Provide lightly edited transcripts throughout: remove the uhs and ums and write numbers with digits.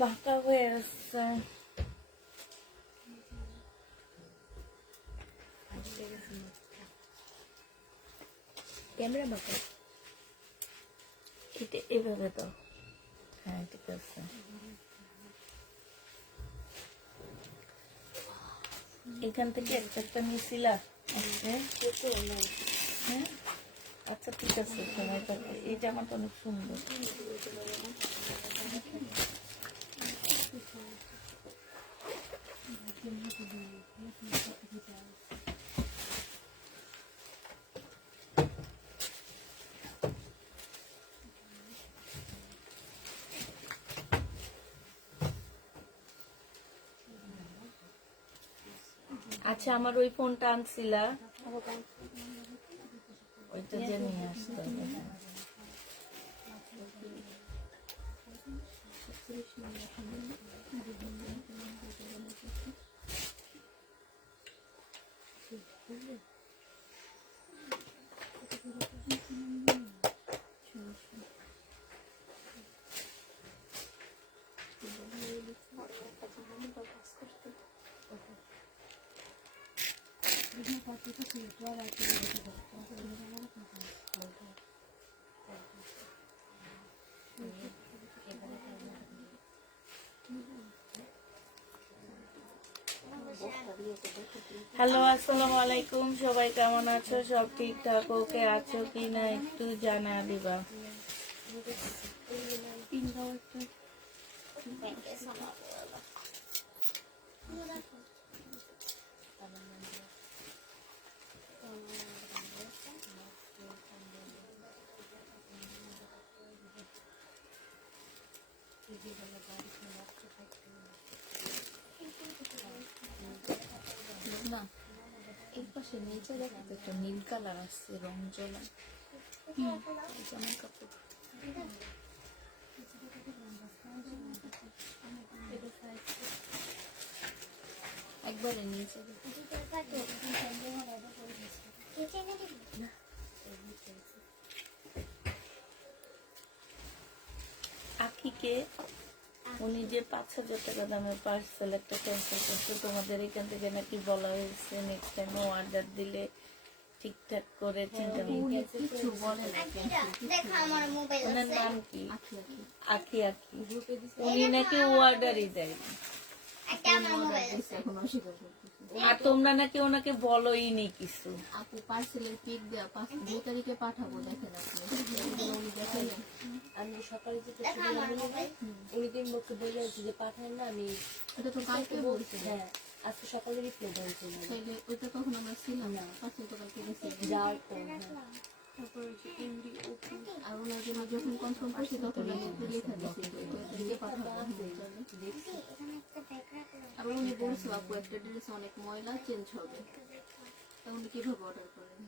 বাঁকা হয়ে আসছে। ক্যামেরা বাঁকা, এটা এভাবে তো, হ্যাঁ ঠিক আছে। এখান থেকে একটা একটা নিয়েছিলা? হ্যাঁ আচ্ছা ঠিক আছে, সময় থাকবে। এই জামাটা অনেক সুন্দর। আচ্ছা আমার ওই ফোনটা আনছিলা, ওইটা যে নিয়ে আসতে হবে। হ্যালো আসসালামু আলাইকুম, সবাই কেমন আছো? সব ঠিকঠাক ওকে আছো কি না একটু জানা দিবা। না এই পাশে নিচে দেখো তো একটা নীল কালার আসছে, রং জ্বলা জামা কাপড়। একবারে নিচে আখিকে উনি যে 5,000 টাকা দামের পার্সেল একটা ক্যান্সেল করছে, তোমাদের এখান থেকে নাকি বলা হয়েছে নেক্সট টাইম অর্ডার দিলে ঠিকঠাক করে চিন্তা কিছু বলে না। ওনার নাম কি? আখি আখি আখি আখি। উনি নাকি অর্ডারই দেয় এখন অস্বীকার করতেছে। আর তোমরা নাকি ওনাকে বলোই নি কিছু। আপু পার্সেলের পিক দেওয়া 2 তারিখে পাঠাবো, দেখেন আপনি। উনি দেখেন আমি সকালে যেতে উনি তো ইনবক্সে বলে আছে যে পাঠান না, আমি এটা তো কালকে বলছি। হ্যাঁ আজকে সকালে রিপ্লাই দিয়েছি তাইলে ওইটা তখন আমরা ছিলাম না, পার্সেল তো কালকে গেছে। যাওয়ার পর তারপর আর ওনার জন্য যখন কনফার্ম করছি তখন আমি লেখা দিচ্ছি যে পাঠাবো। আর উনি বলছে আপু একটা ড্রেস অনেক ময়লা, চেঞ্জ হবে। তখন কিভাবে অর্ডার করেন?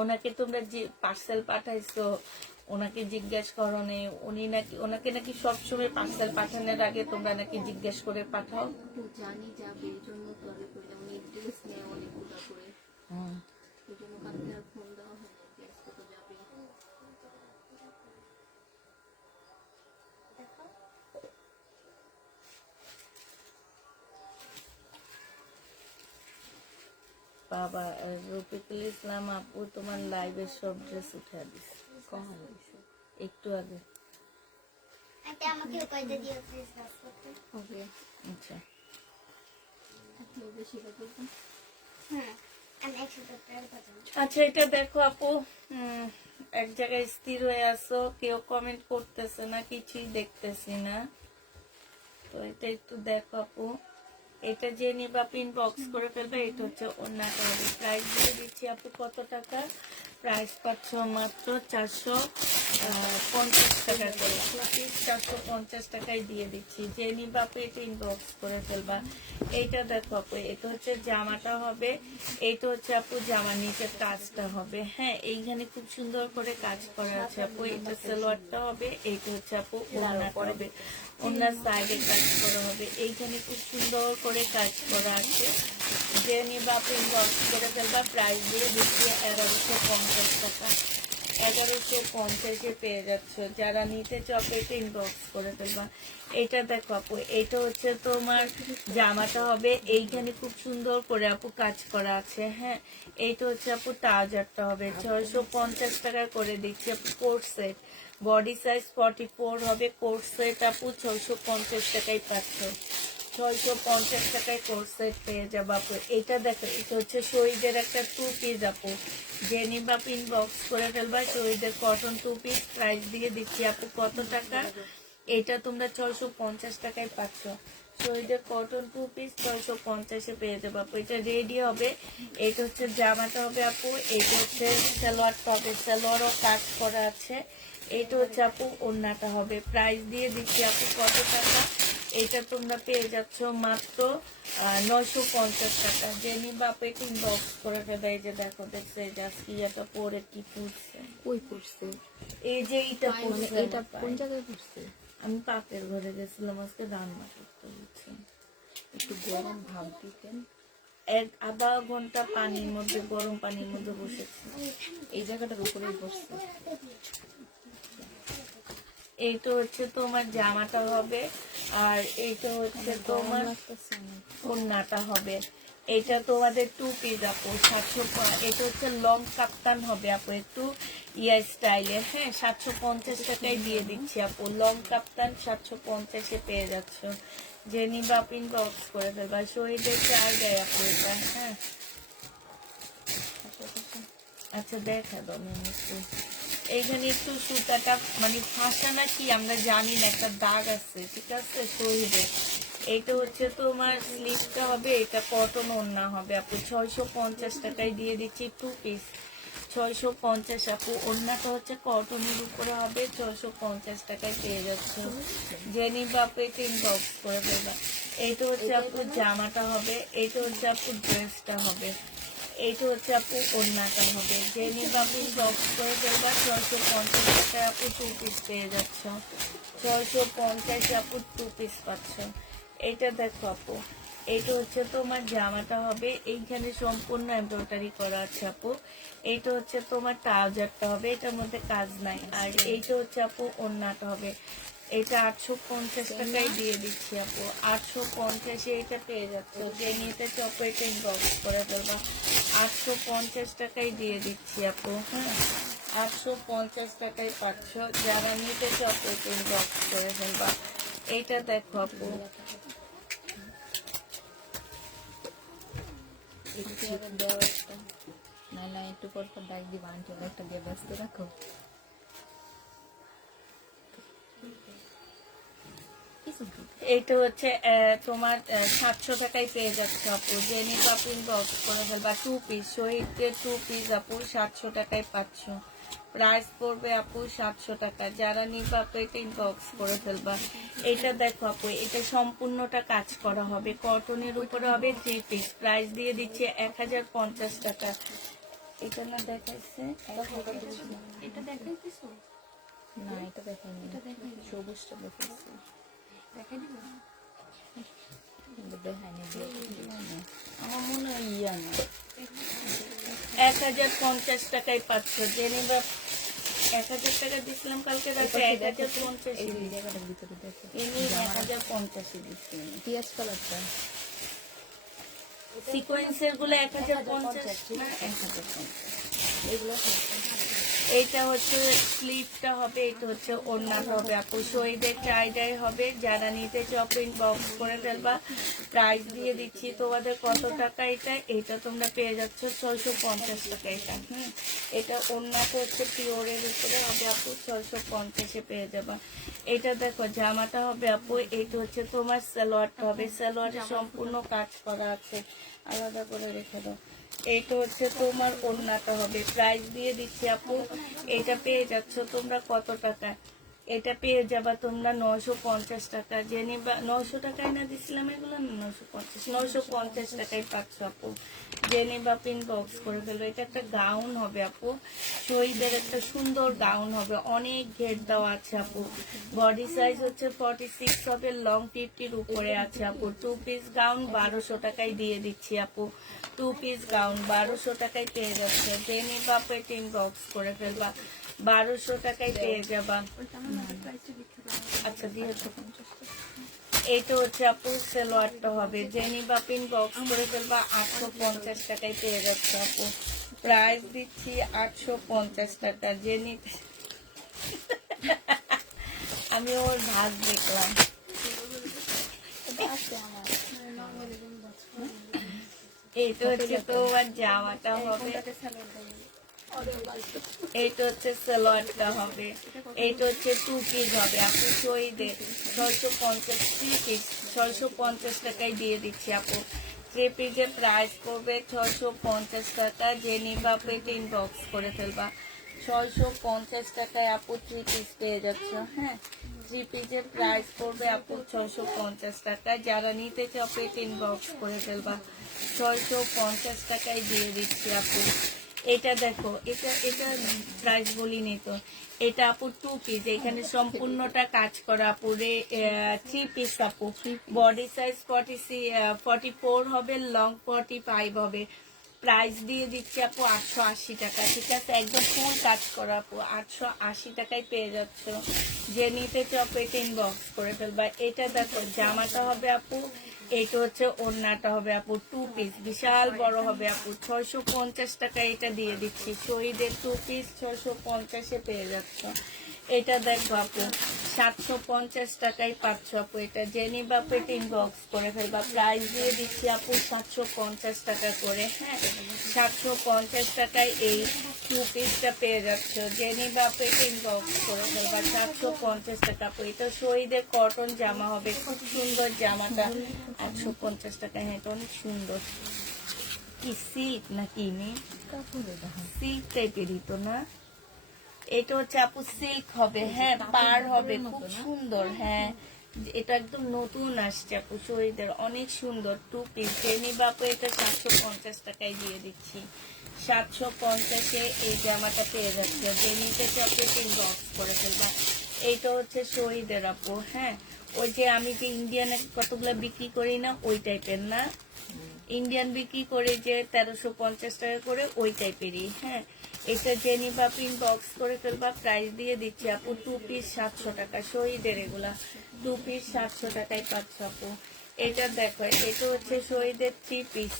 ওনাকে তোমরা যে পার্সেল পাঠাইছো ওনাকে জিজ্ঞেস করো নে, উনি নাকি ওনাকে নাকি সবসময় পার্সেল পাঠানোর আগে তোমরা নাকি জিজ্ঞেস করে পাঠাও। জানি যাবে এই জন্য তো আর করে, উনি ড্রেস নেয় অনেকগুলা করে, এই জন্য কালকে আর ফোন দেওয়া হয় না। আজকে তো যাবে। বাবা রফিকুল ইসলাম আপু তোমার লাইভের সব ড্রেস উঠে দিস একটু আগে। হবে আচ্ছা বেশি কথা। আচ্ছা এটা দেখো আপু, এক জায়গায় স্থির হয়ে আছো, কেউ কমেন্ট করতেছে না, কিছুই দেখতেছি না। তো এটা একটু দেখো আপু, এটা যে নিবা পিন বক্স করে ফেলবে। এটা হচ্ছে অন্যটা হবে। প্রাইস দিয়ে দিচ্ছি আপু কত টাকা? প্রাইস পাচ্ছ মাত্র 450 টাকা করে, 450 টাকায় দিয়ে দিচ্ছি। যে নিবা আপু এটা ইনবক্স করে ফেলবা। এইটা দেখো আপু, এটা হচ্ছে জামাটা হবে, এইটা হচ্ছে আপু জামার নিচের কাজটা হবে। হ্যাঁ এইখানে খুব সুন্দর করে কাজ করা আছে আপু। এটা সালোয়ারটা হবে, এইটা হচ্ছে আপু ওড়নাটা হবে, ওড়নার সাইডে কাজ করা হবে। এইখানে খুব সুন্দর করে কাজ করা আছে। যে নিবা আপু ইনবক্স করে ফেলবা। প্রাইস দিয়ে দিচ্ছি 1150 টাকা। 1150 পেয়ে যাচ্ছ। যারা নিতে চাও এটা ইনবক্স করে ফেলবা। এটা দেখো আপু, এটা হচ্ছে তোমার জামাটা হবে এইখানে খুব সুন্দর করে আপু কাজ করা আছে। হ্যাঁ, এইটা হচ্ছে আপু ট্রাউজারটা হবে 650 টাকা করে দিচ্ছি আপু। কোট সেট বডি সাইজ 44 হবে। কোট সেট আপু 650 টাকায় পাচ্ছ। 650 টাকায় কোট সেট পেয়ে যাবো আপু। এটা দেখো, এটা হচ্ছে শহীদের একটা 2 পিস আপু। যে নিবা আপু ইনবক্স করে ফেলবা। শহীদের কটন 2 পিস প্রাইস দিয়ে দিচ্ছি আপু কত টাকা? এটা তোমরা 650 টাকায় পাচ্ছ। শহীদের কটন 2 পিস 650-এ পেয়ে যাবো আপু। এটা রেডি হবে। এটা হচ্ছে জামাটা হবে আপু। এটা হচ্ছে সালোয়ারটা হবে, সালোয়ারও কাজ করা আছে। এটা হচ্ছে আপু ওড়নাটা হবে। প্রাইস দিয়ে দিচ্ছি আপু কত টাকা? এটা তোমরা পেয়ে যাচ্ছ মাত্র 950 টাকা। যে নিবা আপু এটা ইনবক্স করে ফেলবে। এই যে দেখো, দেখছে এই যে আজকে এটা পরে কি পড়ছে, কই পড়ছে? এই যে এইটা মানে পড়ছে এটা আমার কোন পায়ে। জায়গায় পড়ছে? আমি পাকের ঘরে গেছিলাম আজকে রান্না করতে হচ্ছে। একটু গরম ভাব দিতেন। আধা ঘন্টা পানির মধ্যে, গরম পানির মধ্যে বসেছি। এই জায়গাটার উপরেই পড়ছে। এইটা হচ্ছে তোমার জামাটা হবে, আর এইটা হচ্ছে তোমার লাগতেছে অনেক। ওড়নাটা হবে। এটা তোমাদের 2 পিস আপু 700। এটা হচ্ছে লং কাপ্তান হবে আপু, একটু ইয়া স্টাইলের। হ্যাঁ, 750 টাকায় দিয়ে দিচ্ছি আপু। লং কাপ্তান 750-এ পেয়ে যাচ্ছ। যে নিবা আপু ইনবক্স করে ফেলবা। শহীদের চার দেয় আপু এটা। হ্যাঁ, আচ্ছা দেখা দাও আমি একটু। এইখানে একটু সুতাটা মানে ফাঁসা না কি আমরা জানি না, একটা দাগ আছে, ঠিক আছে শহীদের। এইটা হচ্ছে তোমার স্লিপটা হবে, এটা কটন ওড়না হবে আপু। 650 টাকায় দিয়ে দিচ্ছি 2 পিস। 650 আপু। ওড়নাটা হচ্ছে কটনের উপরে হবে। 650 টাকায় পেয়ে যাচ্ছে। জেনি বাপু এটা ইনবক্স করে দেবা। এইটা হচ্ছে আপু জামাটা হবে। এইটা হচ্ছে আপু ড্রেসটা হবে। এইটা হচ্ছে আপু ওড়নাটা হবে। জেনি বাপু ইনবক্স করে দেবা। 650 টাকায় আপু 2 পিস পেয়ে যাচ্ছ। 650 আপু 2 পিস পাচ্ছ। এইটা দেখো আপু, এইটা হচ্ছে তোমার জামাটা হবে। এইখানে সম্পূর্ণ এমব্রয়ডারি করা আছে আপু। এইটা হচ্ছে তোমার ট্রাউজারটা হবে, এটার মধ্যে কাজ নাই। আর এইটা হচ্ছে আপু ওড়নাটা হবে। এটা 850 টাকায় দিয়ে দিচ্ছি আপু। 850-এ এটা পেয়ে যাচ্ছে। যে নিতে চপেটা ইনবক্স করে ফেলবা। 850 টাকায় দিয়ে দিচ্ছি আপু। হ্যাঁ, 850 টাকায় পাচ্ছ। যারা নিতে চপেটা ইনবক্স করে ফেলবা। এইটা দেখো আপু, একটু আবার দাও একটা। না একটু পর পর ডাক দিবা, আন্টি একটা দিয়ে ব্যস্ত রাখো। এইটা হচ্ছে তোমার 700 টাকায় পেয়ে যাচ্ছে আপু। যে নিবা আপু ইনবক্স করে ফেলবা। 2 পিস শহীদের 2 পিস আপু 700 টাকায় পাচ্ছ। প্রাইস পড়বে আপু 700 টাকা। যারা নিবা আপু এটা ইনবক্স করে ফেলবা। এটা দেখো আপু, এটা সম্পূর্ণটা কাজ করা হবে, কটনের উপরে হবে। 3 পিস প্রাইস দিয়ে দিচ্ছে 1050 টাকা। এটা না দেখাইছে, এটা দেখাইতেছো? না এটা দেখাইনি, সবুজটা দেখাইছি। দেখাই দিব? কিন্তু দেখাইনি, দিয়ে না। আমার মনে হয় ইয়া না। 1050 টাকায় পাচ্ছ। জেনিবা 1000 টাকা দিছিলাম কালকে রাতে, 1050 এই যে জায়গাটার ভিতরে দেখো, এমনি 1050 দিচ্ছি। পিঁয়াজ কালারটা সিকোয়েন্সের গুলো 1050 না 1050। এগুলো এইটা হচ্ছে স্লিপটা হবে। এটা হচ্ছে ওড়নাটা হবে আপু। শহীদের চাইডাই হবে। যারা নিতে চপিং বক্স করে ফেলবা। প্রাইস দিয়ে দিচ্ছি তোমাদের কত টাকা এটা? এটা তোমরা পেয়ে যাচ্ছ 650 টাকা এটা। এটা ওড়নাটা হচ্ছে পিওরের উপরে হবে আপু। 650-এ পেয়ে যাবা। এটা দেখো জামাটা হবে আপু। এইটা হচ্ছে তোমার সালোয়ারটা হবে। সালোয়ারে সম্পূর্ণ কাজ করা আছে, আলাদা করে রেখে দাও। এইটা হচ্ছে তোমার ওড়নাটা হবে। প্রাইস দিয়ে দিচ্ছি আপু। এটা পেয়ে যাচ্ছ তোমরা কত টাকা? এটা পেয়ে যাবা তোমরা 950 টাকা। জেনিবা 900 টাকায় না দিছিলাম এগুলো? না 950 টাকায় পাচ্ছ আপু। জেনিবা পিন বক্স করে ফেলবো। এটা একটা গাউন হবে আপু। শহীদের একটা সুন্দর গাউন হবে, অনেক ঘের দেওয়া আছে আপু। বডি সাইজ হচ্ছে 46 হবে, লং 50-র উপরে আছে আপু। 2 পিস গাউন 1200 টাকায় দিয়ে দিচ্ছি আপু। 2 পিস গাউন 1200 টাকায় পেয়ে যাচ্ছে। জেনিবা পিন বক্স করে ফেলবা। 1200 টাকায় পেয়ে যাবা। আচ্ছা দিয়েছো। এইটা হচ্ছে আপু সালোয়ারটা হবে, যে নিবা পিন বক্স করে ফেলবা 850 টাকায় পেয়ে যাচ্ছে আপু। প্রাইস দিচ্ছি 850 টাকা, যে নিতে আমি ওর ভাগ দেখলাম। এইটা হচ্ছে তোমার জামাটা হবে, এইটা হচ্ছে সালোয়ারটা হবে, এইটা হচ্ছে 2 পিস হবে আপু। শহীদের 650 3 পিস 650 টাকায় দিয়ে দিচ্ছি আপু। 3 পিসের প্রাইস পড়বে 650 টাকা, যে নিবা পেটে ইনবক্স করে ফেলবা। 650 টাকায় আপু 3 পিস পেয়ে যাচ্ছ। হ্যাঁ, 3 পিসের প্রাইস পড়বে আপু 650 টাকা, যারা নিতে চাও পেটে ইনবক্স করে ফেলবা। 650 টাকায় দিয়ে দিচ্ছি আপু। এটা দেখো, এটা এটা প্রাইস বলিনি তো, এটা আপু 2 পিস, এখানে সম্পূর্ণটা কাজ করা আপু রে। 3 পিস আপু, বডি সাইজ 44 হবে, লং 45 হবে। প্রাইস দিয়ে দিচ্ছি আপু 880 টাকা, ঠিক আছে? একদম ফুল কাজ করা আপু, 880 টাকায় পেয়ে যাচ্ছ। যে নিতে চাও পেটে ইনবক্স করে ফেলবা। এটা দেখো জামাটা হবে আপু, এইটা হচ্ছে ওড়নাটা হবে আপু, 2 পিস বিশাল বড় হবে আপু। 650 টাকা এটা দিয়ে দিচ্ছি। শহীদের 2 পিস 650-এ পেয়ে যাচ্ছ। এটা দেখো আপু 750 টাকায় পাচ্ছ আপু। এটা জেনি বা পেট ইনবক্স করে ফেলবা। প্রাইস দিয়ে দিচ্ছি আপু 750 টাকা করে। হ্যাঁ, 750 টাকায় এই 2 পিসটা পেয়ে যাচ্ছ। জেনি বা পেট ইনবক্স করে ফেলবা। 750 টাকা আপু। এটা শহীদের কটন জামা হবে, খুব সুন্দর জামাটা। 850 টাকা। হ্যাঁ, এটা অনেক সুন্দর। কি সিল্ক নাকি মেয়ে? সিল্ক টাইপেরই তো না? এটা হচ্ছে আপু সিল্ক হবে, হ্যাঁ, পার হবে, খুব সুন্দর। হ্যাঁ, এটা একদম নতুন আসছে আপু শহীদের, অনেক সুন্দর 2 পিস। জেনি বাপু এটা 750 টাকায় দিয়ে দিচ্ছি। 750-এ এই জামাটা পেয়ে যাচ্ছে। জেনিতে চকলেটিং বক্স করে ফেলবা। এইটা হচ্ছে শহীদের আপু। হ্যাঁ, ওই যে আমি যে ইন্ডিয়ান কতগুলো বিক্রি করি না, ওই টাইপের না, ইন্ডিয়ান বিক্রি করে যে 1350 টাকা করে, ওই টাইপেরই। হ্যাঁ, এটা জেনি বা পিন বক্স করে ফেলবা। প্রাইস দিয়ে দিচ্ছি আপু 2 পিস 700 টাকা। শহীদের এগুলা 2 পিস 700 টাকায় পাচ্ছ আপু। এটা দেখো, এটা হচ্ছে শহীদের 3 পিস,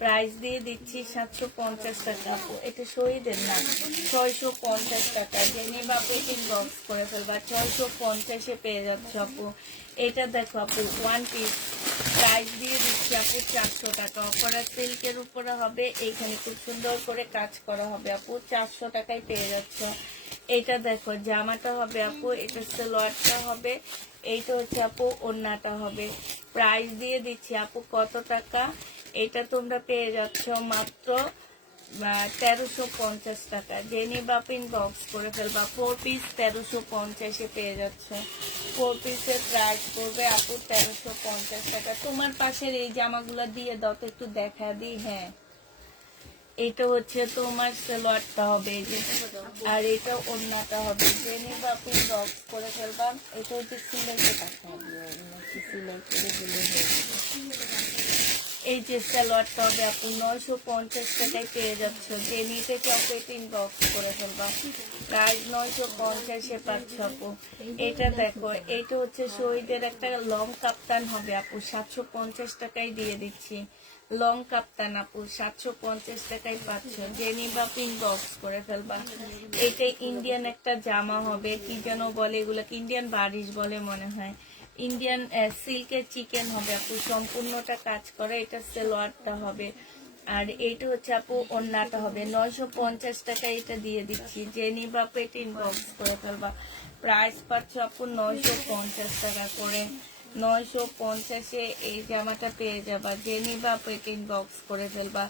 প্রাইস দিয়ে দিচ্ছি 750 টাকা আপু। এটা শহীদের না, 650 টাকা। জেনি বা পিন বক্স করে ফেলবা। 650-এ পেয়ে যাচ্ছ আপু। এটা দেখো আপু 1 পিস, প্রাইস দিয়ে দিচ্ছি আপু 400 টাকা। অপরা সিল্কের উপরে হবে, এইখানে খুব সুন্দর করে কাজ করা হবে আপু। 400 টাকায় পেয়ে যাচ্ছ। এটা দেখো জামাটা হবে আপু, এটা সালোয়ারটা হবে, এইটা হচ্ছে আপু ওড়নাটা হবে। প্রাইস দিয়ে দিচ্ছি আপু কত টাকা? এটা তোমরা পেয়ে যাচ্ছ মাত্র 1350 টাকা। জেনি বাপিন বক্স করে ফেলবা। 4 পিস 1350-এ পেয়ে যাচ্ছ। 4 পিসের প্রাইস পড়বে আপু 1350 টাকা। তোমার পাশের এই জামাগুলো দিয়ে দাও তো, একটু দেখা দিই। হ্যাঁ, এটা হচ্ছে তোমার সালোয়ারটা হবে এই যে, আর এটা ওড়নাটা হবে। জেনি বাপিন বক্স করে ফেলবা। এটা হচ্ছে সিলাইতে কাটা দিয়ে নাকি সিলাই করে দিলে হয়ে যাবে। এই যে সালোয়ারটা হবে আপু 950 টাকায় পেয়ে যাচ্ছ। যে নিতে চকলেটিং বক্স করে ফেলবা। প্রাইস 950-এ পাচ্ছ আপু। এটা দেখো, এটা হচ্ছে শহীদের একটা লং কাপ্তান হবে আপু, 750 টাকায় দিয়ে দিচ্ছি। লং কাপ্তান আপু 750 টাকায় পাচ্ছ। জেনি বা পিন বক্স করে ফেলবা। এটা ইন্ডিয়ান একটা জামা হবে, কি যেন বলে এগুলাকে, ইন্ডিয়ান বারিশ বলে মনে হয়। ইন্ডিয়ান সিল্কের চিকেন হবে আপু, সম্পূর্ণটা কাজ করে। এটা সালোয়ারটা হবে, আর এইটা হচ্ছে আপু ওড়নাটা হবে। 950 টাকা এটা দিয়ে দিচ্ছি। জেনি বা পেট ইনবক্স করে ফেলবা। প্রাইস পাচ্ছ আপু 950 টাকা করে। 950-এ এই জামাটা পেয়ে যাবা। জেনি বা পেট ইনবক্স করে ফেলবা।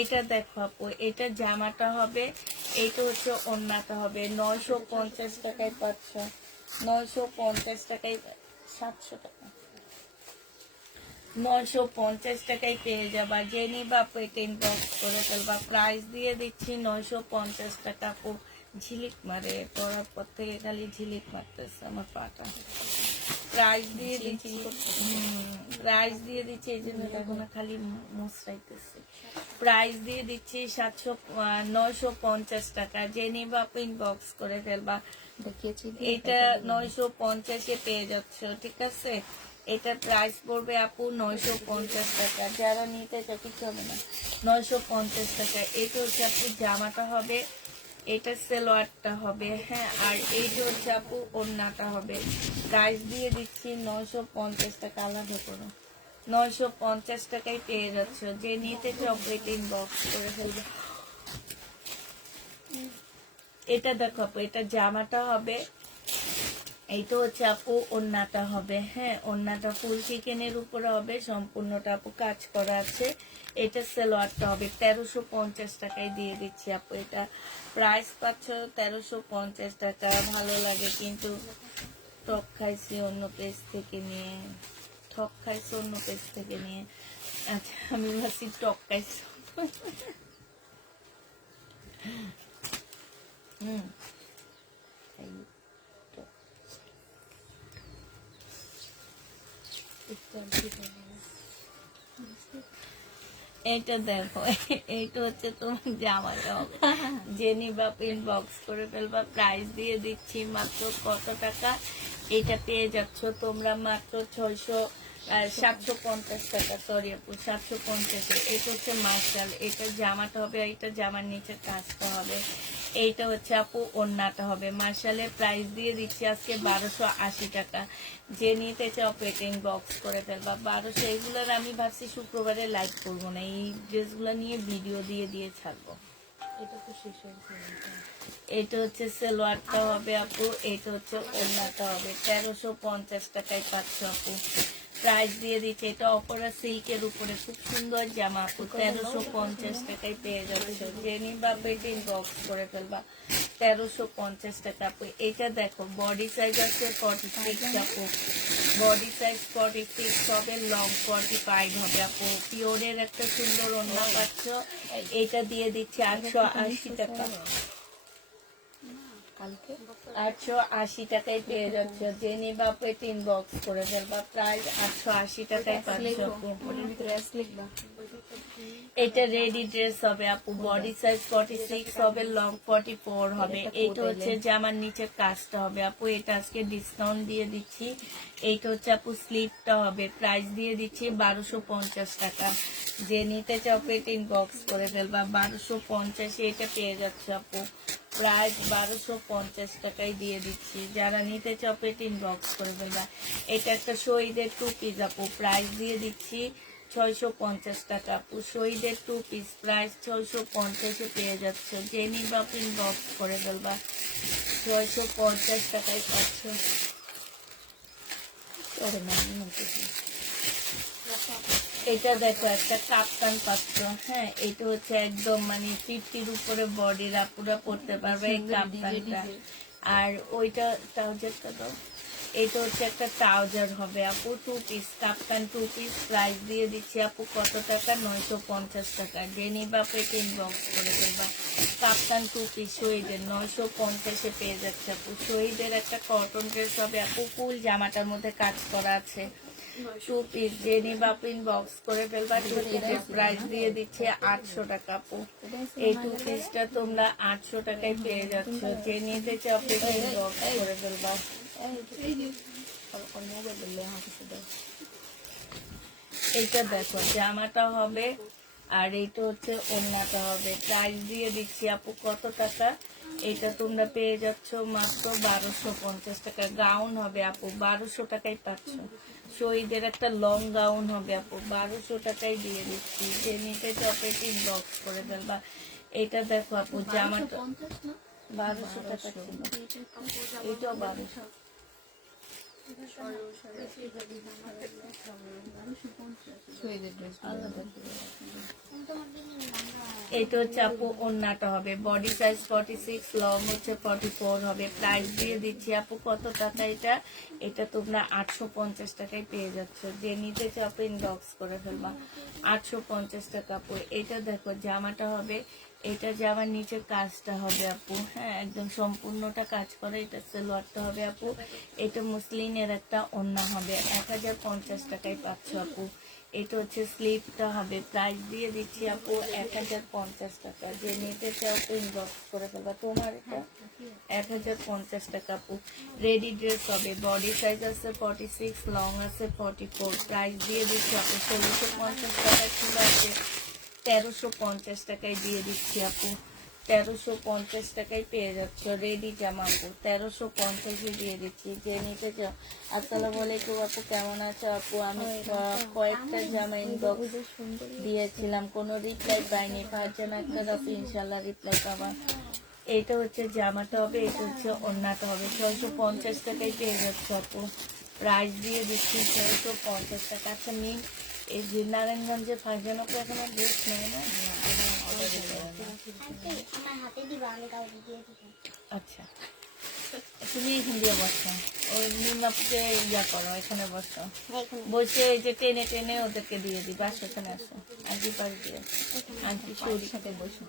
এটা দেখো আপু, এটা জামাটা হবে, এইটা হচ্ছে ওড়নাটা হবে। 950 টাকায় পাচ্ছ। 950 টাকায় 700 টাকা, 950 টাকায় পেয়ে যাবা। জেনি বা পেটেন বক্স করে ফেলবা। প্রাইস দিয়ে দিচ্ছি 950 টাকা আপু। ঝিলিক মারে, পরার পর থেকে খালি ঝিলিক মারতেছে আমার পাটা। প্রাইস দিয়ে দিচ্ছি, প্রাইস দিয়ে দিচ্ছি, এই জন্য দেখো না খালি মুসরাইতেছে। প্রাইস দিয়ে দিচ্ছি 950 টাকা। যে নিবা আপু ইনবক্স করে ফেলবা। দেখিয়েছি এটা 950-এ পেয়ে যাচ্ছ, ঠিক আছে। এটার প্রাইস পড়বে আপু 950 টাকা। যারা নিতে চাও কিছু হবে না, 950 টাকা। এটা হচ্ছে আপু জামাটা হবে, এটা সেলোয়ারটা হবে, হ্যাঁ। আর এইটা হচ্ছে আপু ওড়নাটা হবে। প্রাইস দিয়ে দিচ্ছি 950 টাকা। আলাদা করো, 950 টাকায় পেয়ে যাচ্ছ। যে নিতে চাও এটা ইনবক্স করে ফেলবে। এটা দেখো আপু, এটা জামাটা হবে, এইটা হচ্ছে আপু ওড়নাটা হবে, হ্যাঁ। ওড়নাটা ফুল চিকেনের উপরে হবে, সম্পূর্ণটা আপু কাজ করা আছে। এটা সালোয়ারটা হবে 1350 টাকায় দিয়ে দিচ্ছি আপু। এটা প্রাইস পাচ্ছ 1350 টাকা। ভালো লাগে কিন্তু ঠক খাইছি অন্য পেজ থেকে নিয়ে, ঠক খাইছি অন্য পেজ থেকে নিয়ে। আচ্ছা, আমি ভাবছি টক খাইছি। হুম, এইটা দেখো, এইটা হচ্ছে তোমার জামাটা হবে। যে নিবা ইনবক্স করে ফেলবা। প্রাইস দিয়ে দিচ্ছি মাত্র কত টাকা, এটা পেয়ে যাচ্ছ তোমরা মাত্র 750 টাকা। সরি আপু, 750। এটা হচ্ছে মার্শাল, এটা জামাটা হবে, এটা জামার নিচে কাজটা হবে। এইটা হচ্ছে আপু ওড়নাটা হবে। মার্শালের প্রাইস দিয়ে দিচ্ছি আজকে 1280 টাকা। যে নিতে চাও পেটিং বক্স করে ফেলবা। 1200। এগুলোর আমি ভাবছি শুক্রবারে লাইভ করবো না, এই ড্রেসগুলো নিয়ে ভিডিও দিয়ে ছাড়বো। এটা তো শেষ হয়েছে। এটা হচ্ছে সালোয়ারটা হবে আপু, এটা হচ্ছে ওড়নাটা হবে। 1350 টাকায় পাচ্ছ আপু। প্রাইস দিয়ে দিচ্ছে, এটা অপরা সিল্কের উপরে খুব সুন্দর জামা আপু। 1350 টাকায় পেয়ে যাচ্ছে। যে নিবা পেটিং বক্স করে ফেলবা। 1350 টাকা আপু। এটা দেখো, বডি সাইজ আছে 46 আপু। বডি সাইজ 46 হবে, লং 45 হবে আপু। পিওরের একটা সুন্দর ওড়না পাচ্ছ। এটা দিয়ে দিচ্ছে 880 টাকা। কালকে 880 টাকায় পেয়ে যাচ্ছ। যে নিবা পেটিং বক্স করে ফেলবা। প্রাইস 880 টাকায় পাচ্ছ আপু। ওটার ভিতরে এস লিখবা। এটা রেডি ড্রেস হবে আপু। বডি সাইজ 46 হবে, লং 44 হবে। এইটা হচ্ছে জামার নিচে কাজটা হবে আপু। এটা আজকে ডিসকাউন্ট দিয়ে দিচ্ছি। এইটা হচ্ছে আপু স্লিপটা হবে। প্রাইস দিয়ে দিচ্ছি 1250 টাকা। যে নিতে চাও পেটিং বক্স করে ফেলবা। 1250 এটা পেয়ে যাচ্ছে আপু। প্রাইস 1250 টাকায় দিয়ে দিচ্ছি। যারা নিতে চাও পেটিং বক্স করে ফেলবা। এটা একটা শহীদের টু পিস আপু। প্রাইস দিয়ে দিচ্ছি 650 টাকা আপু। শহীদের টু পিস প্রাইস 650-এ পেয়ে যাচ্ছে। যে নিবা পিন বক্স করে ফেলবা। 650 টাকায় পাচ্ছ। ওরে মানে মন্ত্রী এটা দেখো, একটা কাপ্তান পাচ্ছ, হ্যাঁ। এটা হচ্ছে একদম মানে 50-র উপরে বডির আপুরা পড়তে পারবে এই কাপ্তানটা। আর ওইটা ট্রাউজারটা তো, এটা হচ্ছে একটা ট্রাউজার হবে আপু। টু পিস কাপ্তান টু পিস। প্রাইস দিয়ে দিচ্ছি আপু কত টাকা, 950 টাকা। যে নিবা পেটিং বক্স করে ফেলবা। কাপ্তান টু পিস শহীদের 950-এ পেয়ে যাচ্ছে আপু। শহীদের একটা কটন ড্রেস হবে আপু, ফুল জামাটার মধ্যে কাজ করা আছে। Two piece. যে নিবা পিন বক্স করে ফেলবা। টু পিসের প্রাইস দিয়ে দিচ্ছে 800 টাকা আপু। এই টু পিসটা তোমরা 800 টাকায় পেয়ে যাচ্ছ। যে নিতে চাও পিন বক্স করে ফেলবা। ওর মোবাইল বললে আমাকে শুধু এইটা দেখো, জামাটা হবে, আর এইটা হচ্ছে ওড়নাটা হবে। প্রাইস দিয়ে দিচ্ছি আপু কত টাকা, এটা তোমরা পেয়ে যাচ্ছ মাত্র 1250 টাকা। গাউন হবে আপু, 1200 টাকায় পাচ্ছ। শহীদের একটা লং গাউন হবে আপু, 1200 টাকায় দিয়ে দিচ্ছি। যে নিতে চপেটিং বক্স করে ফেলবা। এটা দেখো আপু, জামাটা 1200 টাকা ছিল, এইটাও 1200। শহীদের ড্রেস আলাদা এটা হচ্ছে আপু ওড়নাটা হবে। বডি সাইজ 46, লং হচ্ছে 44 হবে। প্রাইস দিয়ে দিচ্ছি আপু কত টাকা, এটা তোমরা 850 টাকায় পেয়ে যাচ্ছ। যে নিতে চাও আপু ইনবক্স করে ফেলবা। 850 টাকা আপু। এটা দেখো, জামাটা হবে, এটা জামার নিচে কাজটা হবে আপু, হ্যাঁ, একদম সম্পূর্ণটা কাজ করে। এটা সালোয়ারটা হবে আপু। এটা মুসলিনের একটা ওড়না হবে। 1050 টাকায় পাচ্ছ আপু। এটা হচ্ছে স্লিপটা হবে, প্রাইস দিয়ে দিচ্ছি আপু 1050 টাকা। যে নিতে চাও ইনবক্স করে ফেলবা। তোমার এটা 1050 টাকা আপু। রেডি ড্রেস হবে, বডি সাইজ আছে 46, লং আছে 44। প্রাইস দিয়ে দিচ্ছি আপু 1650 টাকা ছিল, আছে 1350 টাকায় দিয়ে দিচ্ছি আপু। 1350 টাকায় পেয়ে যাচ্ছ রেডি জামা আপু, 1350 দিয়ে দিচ্ছি। যে নিতে চাও। আসসালামু আলাইকুম আপু, কেমন আছো আপু? আমি কয়েকটা জামা ইনবক্স দিয়েছিলাম, কোনো রিপ্লাই পাইনি। ফারজান আক্তার আপু, ইনশাল্লাহ রিপ্লাই পাবা। এইটা হচ্ছে জামাটা হবে, এটা হচ্ছে ওড়নাটা হবে। 650 টাকায় পেয়ে যাচ্ছ আপু। প্রাইস দিয়ে দিচ্ছি 650 টাকা। আচ্ছা মিম, এই যে নারায়ণগঞ্জে ফারজান আপু এখন আর ড্রেস নেয় না? আচ্ছা, তুমি এখান দিয়ে বসো, ওই নিমাপকে ইয়া করো, এখানে বসো। বসে এই যে টেনে টেনে ওদেরকে দিয়ে দিবা। আসো, এখানে আসো, আন্টি পাশ দিয়ে, আন্টি সৌরির সাথে বসো।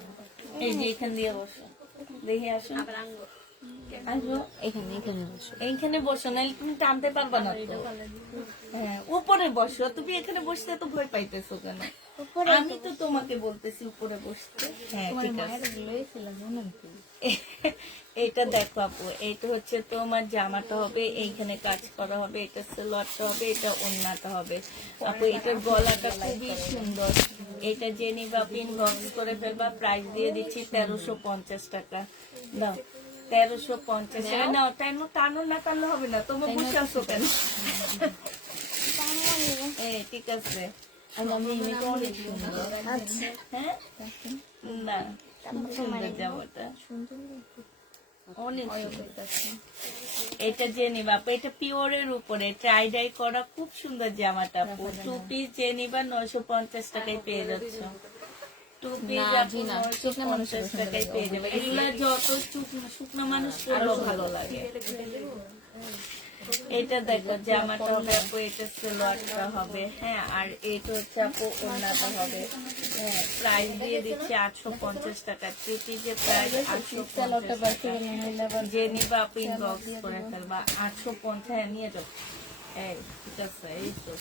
এই যে এখান দিয়ে বসো, দেখে আসো। আসো এখানে এখানে বসো। এইখানে বসো, নাহলে তুমি টানতে পারবা না তো। হ্যাঁ, উপরে বসো। তুমি এখানে বসতে তো ভয় পাইতেছো কেন? আমি তো তোমাকে বলতেছি উপরে বসতে। হ্যাঁ ঠিক আছে। এটা দেখো আপু, এইটা হচ্ছে তোমার জামাটা হবে, এইখানে কাজ করা হবে, এটা সালোয়ারটা হবে, এটা ওড়নাটা হবে আপু। এটার গলাটা খুবই সুন্দর। এটা যে নিবা ইনবক্স করে ফেলবা। প্রাইস দিয়ে দিচ্ছি 1350 টাকা। দাও 1350 টাকা। নাও, টানো না, টানলে হবে না। তোমার বসে আসো কেন? ঠিক আছে। এটা অনেক সুন্দর। হ্যাঁ না, খুব সুন্দর জামাটা, অনেক সুন্দর। এটা যে নিবা আপু, এটা পিওরের উপরে ট্রাই ডাই করা, খুব সুন্দর জামাটা আপু। 2 পিস যে নিবা 950 টাকায় পেয়ে যাচ্ছ। 2 পিস আপু 950 টাকায় পেয়ে যাবে। এগুলা যত শুকনো মানুষ পরলেও ভালো লাগে। এটা দেখো জামাটা হবে আপু, এটা সালোয়ারটা হবে। হ্যাঁ, আর এটা হচ্ছে আপু ওড়নাটা হবে। হ্যাঁ, প্রাইস দিয়ে দিচ্ছি 850 টাকা। 3 পিসের প্রাইস 850 টাকা। যে নিবা আপু ইনবক্স করে ফেলবা। 850। হ্যাঁ নিয়ে যাও। এই ঠিক আছে, এই তো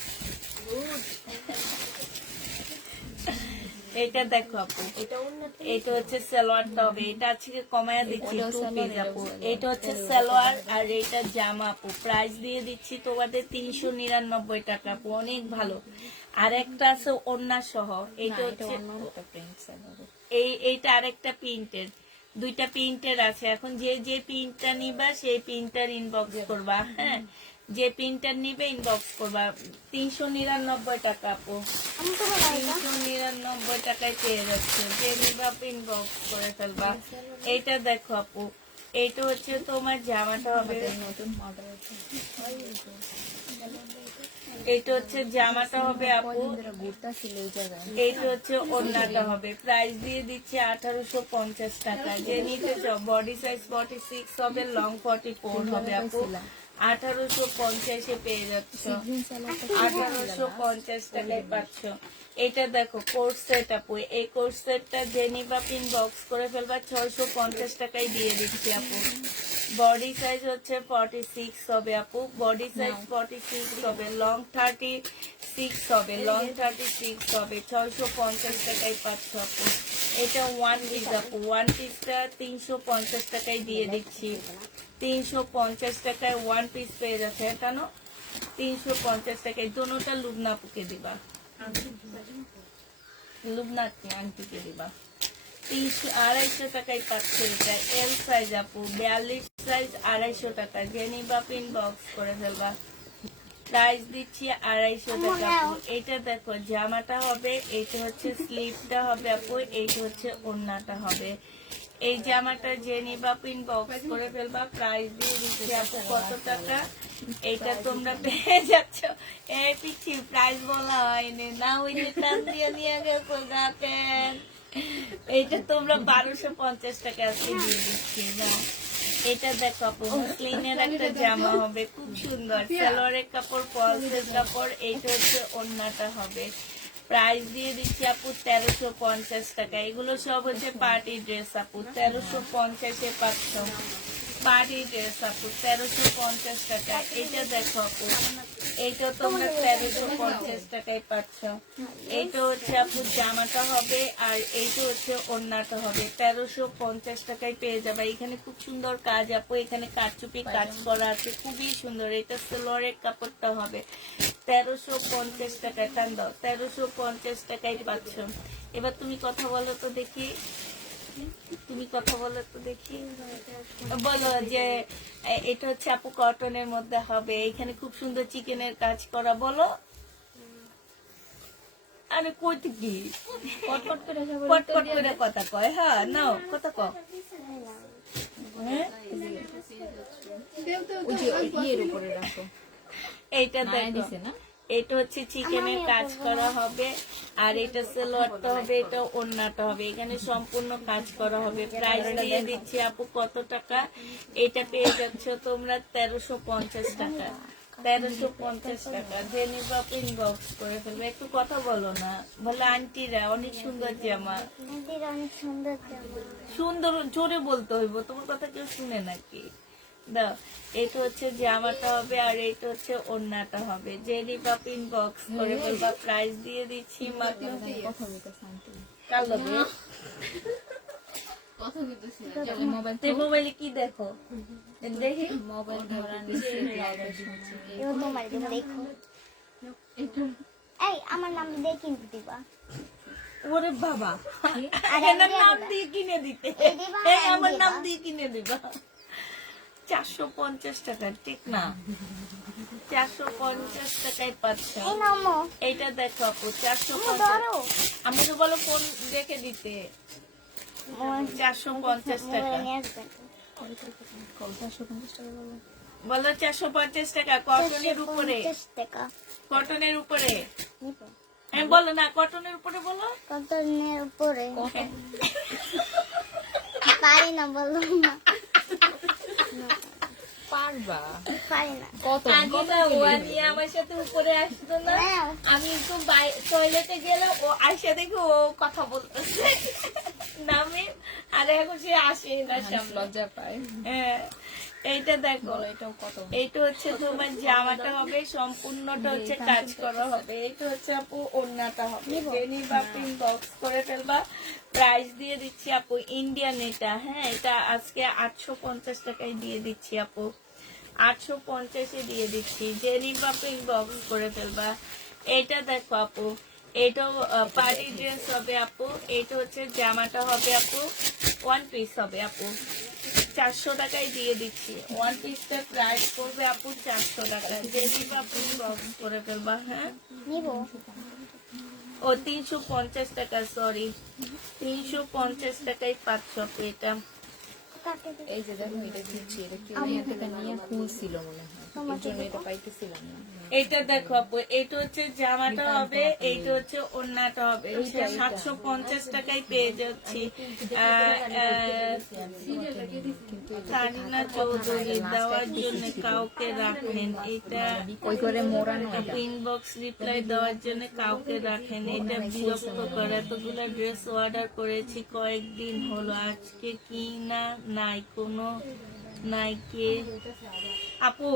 এটা দেখো আপু, এটা হচ্ছে সালোয়ারটা হবে। এটা আজকে কমায়া দিচ্ছি 2 পিস আপু। এটা হচ্ছে সালোয়ার আর এটা জামা আপু। প্রাইস দিয়ে দিচ্ছি তোমাদের 399 টাকা আপু, অনেক ভালো। আর একটা আছে ওড়না সহ। এটা হচ্ছে এইটা আরেকটা প্রিন্টের, 2টা প্রিন্টের আছে। এখন যে প্রিন্টটা নিবা সেই প্রিন্টার ইনবক্স করবা। হ্যাঁ, যে প্রিন্টার নিবে ইনবক্স করবা। 399 টাকা আপু, 399 টাকায় পেয়ে যাচ্ছে। যে নিবা ইনবক্স করে ফেলবা। এইটা দেখো আপু, এইটা হচ্ছে তোমার জামাটা হবে, নতুন মডেল এইটা হচ্ছে জামাটা হবে আপু। ঘুরতা ছিল এই জায়গায়। এইটা হচ্ছে ওড়নাটা হবে। প্রাইস দিয়ে দিচ্ছি 1850 টাকা। যে নিতে চাও বডি সাইজ 46 হবে, লং 44 হবে আপু। 1850 পেয়ে যাচ্ছ, 1850 টাকায় পাচ্ছ। এটা দেখো কোর্স সেট আপু, এই কোর্স সেটটা যে নিবা ইনবক্স করে ফেলবা। 650 টাকায় দিয়ে দিচ্ছি আপু। বডি সাইজ হচ্ছে 46 হবে আপু, বডি সাইজ 46 হবে, লং 36 হবে, লং 36 হবে। 650 টাকায় পাচ্ছ আপু। এটা 1 পিস আপু, 1 পিসটা 350 টাকায় দিয়ে দিচ্ছি। 350 টাকায় 1 পিস পেয়ে যাচ্ছে। কেন 350 টাকায়? দোনোটা লুবনা আপুকে দিবা, লুবনা আন্টিকে দিবা। 250 টাকায় পাচ্ছে এটা। এল সাইজ আপু, 42 সাইজ 250 টাকা। যে নিবা ইনবক্স করে ফেলবা। প্রাইস দিচ্ছি 250 টাকা আপু। এটা দেখো জামাটা হবে, এইটা হচ্ছে স্লিভটা হবে আপু, এইটা হচ্ছে ওড়নাটা হবে। এই জামাটা যে নিবা ইনবক্স করে ফেলবা। প্রাইস দিয়ে দিচ্ছি আপু কত টাকা? এইটা তোমরা পেয়ে যাচ্ছ। এই পিছি প্রাইস বলা হয়নি না, ওই যে টান দিয়ে নিয়ে গেছো গাতেন। এইটা তোমরা 1250 টাকা আজকে দিয়ে দিচ্ছি না। এটা দেখো আপু, মুসলিনের একটা জামা হবে, খুব সুন্দর। সালোয়ারের কাপড়, পলসের কাপড়। এইটা হচ্ছে ওড়নাটা হবে। প্রাইস দিয়ে দিচ্ছি আপু 1350 টাকা। এগুলো সব হচ্ছে পার্টি ড্রেস আপু। 1350 পাচ্ছ। পার্টি ড্রেস আপু 1350 টাকা। এটা দেখো আপু, এইটা তোমরা 1350 টাকায় পাচ্ছ। এইটা হচ্ছে আপু জামাটা হবে, আর এইটা হচ্ছে ওড়নাটা হবে। 1350 টাকায় পেয়ে যাবে। এখানে খুব সুন্দর কাজ আপু, এখানে কারচুপি কাজ করা আছে, খুবই সুন্দর। এটা সালোয়ারের কাপড়টা হবে 1350 টাকায়। টান দাও, 1350 টাকায় পাচ্ছ। এবার তুমি কথা বলো তো দেখি, তুমি কথা বলো তো দেখি, বলো যে এটা হচ্ছে আপু কটনের মধ্যে হবে, এখানে খুব সুন্দর চিকেনের কাজ করা। বলো, আরে কইতে কি পটপট করে সবাই পটপট করে কথা কয়। হ্যাঁ নাও কথা কও। হ্যাঁ ওই যে ইয়ের উপরে রাখো, এইটা না দেখো, দিছে না? এটা হচ্ছে চিকেনের কাজ করা হবে, আর এটা সালোয়ারটা হবে, এটা ওড়নাটা হবে, এখানে সম্পূর্ণ কাজ করা হবে। প্রাইস দিয়ে দিচ্ছি আপু কত টাকা? এটা পেয়ে যাচ্ছ তোমরা 1350 টাকা। 1350 টাকা। যে নিবা ইনবক্স করে ফেলবে। একটু কথা বলো না, বলে আন্টিরা অনেক সুন্দর জামা। আন্টিরা অনেক সুন্দর জামা। সুন্দর জোরে বলতে হইব, তোমার কথা কেউ শুনে নাকি? দাও, এটা হচ্ছে জামাটা হবে, আর এইটা হচ্ছে ওড়নাটা হবে। যে নিবা ইনবক্স করে ফেলবা। প্রাইস দিয়ে দিচ্ছি মাত্র কথা বলতেছে আন্টি। কার লগে? কথা বলতেছি না। তাহলে মোবাইল তুই মোবাইলে কি দেখো দেখি। মোবাইল ধরা নিচে ব্লগে শুনছি। এবার তোমার দেবো, দেখো। এই আমার নাম দিয়ে কিনতে দিবা। ওরে বাবা, আর এনার নাম দিয়ে কিনে দিতে, এই দিবা, এই আর আমার দিবা। নাম দিয়ে কিনে দিবা। 450 টাকা, ঠিক না? 450 টাকায় পাচ্ছ। এই নামো, এইটা দেখো আপু, আমার 450। ধরো। আমি তো বলো ফোন রেখে দিতে। 450 টাকা। মোবাইল নিয়ে আসবেন। 450 টাকা বলো। বলো 450 টাকা। কটনের উপরে, 450 টাকা। কটনের উপরে। নিবো। হ্যাঁ বলো না, কটনের উপরে বলো। কটনের উপরে হ্যাঁ। পারি না, বলো না। পারবা পারি না। কত আগে না ও নিয়ে আমার সাথে উপরে আসতো না, হ্যাঁ। আমি একটু টয়লেটে গেলে ও আইসা দেখি ও কথা বলতেছে নামে, আর এখন সে আসে না সামনে। লজ্জা পায়। হ্যাঁ, এইটা দেখো, বলো এটাও কত? এইটা হচ্ছে তোমার জামাটা হবে, সম্পূর্ণটা হচ্ছে কাজ করা হবে। এইটা হচ্ছে আপু ওড়নাটা হবে। জেনি বাপিং বক্স করে ফেলবা। প্রাইস দিয়ে দিচ্ছি আপু ইন্ডিয়ান এটা। হ্যাঁ, এটা আজকে 850 টাকায় দিয়ে দিচ্ছি আপু, 850-এ দিয়ে দিচ্ছি। জেনি বাপিং বক্স করে ফেলবা। এইটা দেখো আপু, এটাও পার্টি ড্রেস হবে আপু। এটা হচ্ছে জামাটা হবে আপু, ওয়ান পিস হবে আপু। 400 টাকায় দিয়ে দিচ্ছি। ওয়ান পিসটা প্রাইস করবে আপু 400 টাকা। জেনি বাপিং বক্স করে ফেলবা। হ্যাঁ, নিবো। ও 350 টাকা, সরি 350 টাকায় পাচ্ছ আপু এটা। কাকে দিবো? এই যে দেখো এটা দিচ্ছি, এটা কি মেয়ে থেকে নিয়ে খুলছিল মনে হয়, এর জন্য এটা পাইতেছিলাম না। এইটা দেখো আপু, এইটা হচ্ছে জামাটা হবে, এইটা হচ্ছে ওড়নাটা হবে। 750 টাকায় পেয়ে যাচ্ছি। সারিনা চৌধুরী দেওয়ার জন্য কাউকে রাখেন। এটা ওই করে মোড়ানো এটা। ইনবক্স রিপ্লাই দেওয়ার জন্য কাউকে রাখেন। এটা বিরক্ত করে। এতগুলো ড্রেস অর্ডার করেছি কয়েকদিন হলো, আজকে কি না নাই কোনো নাই কে আপু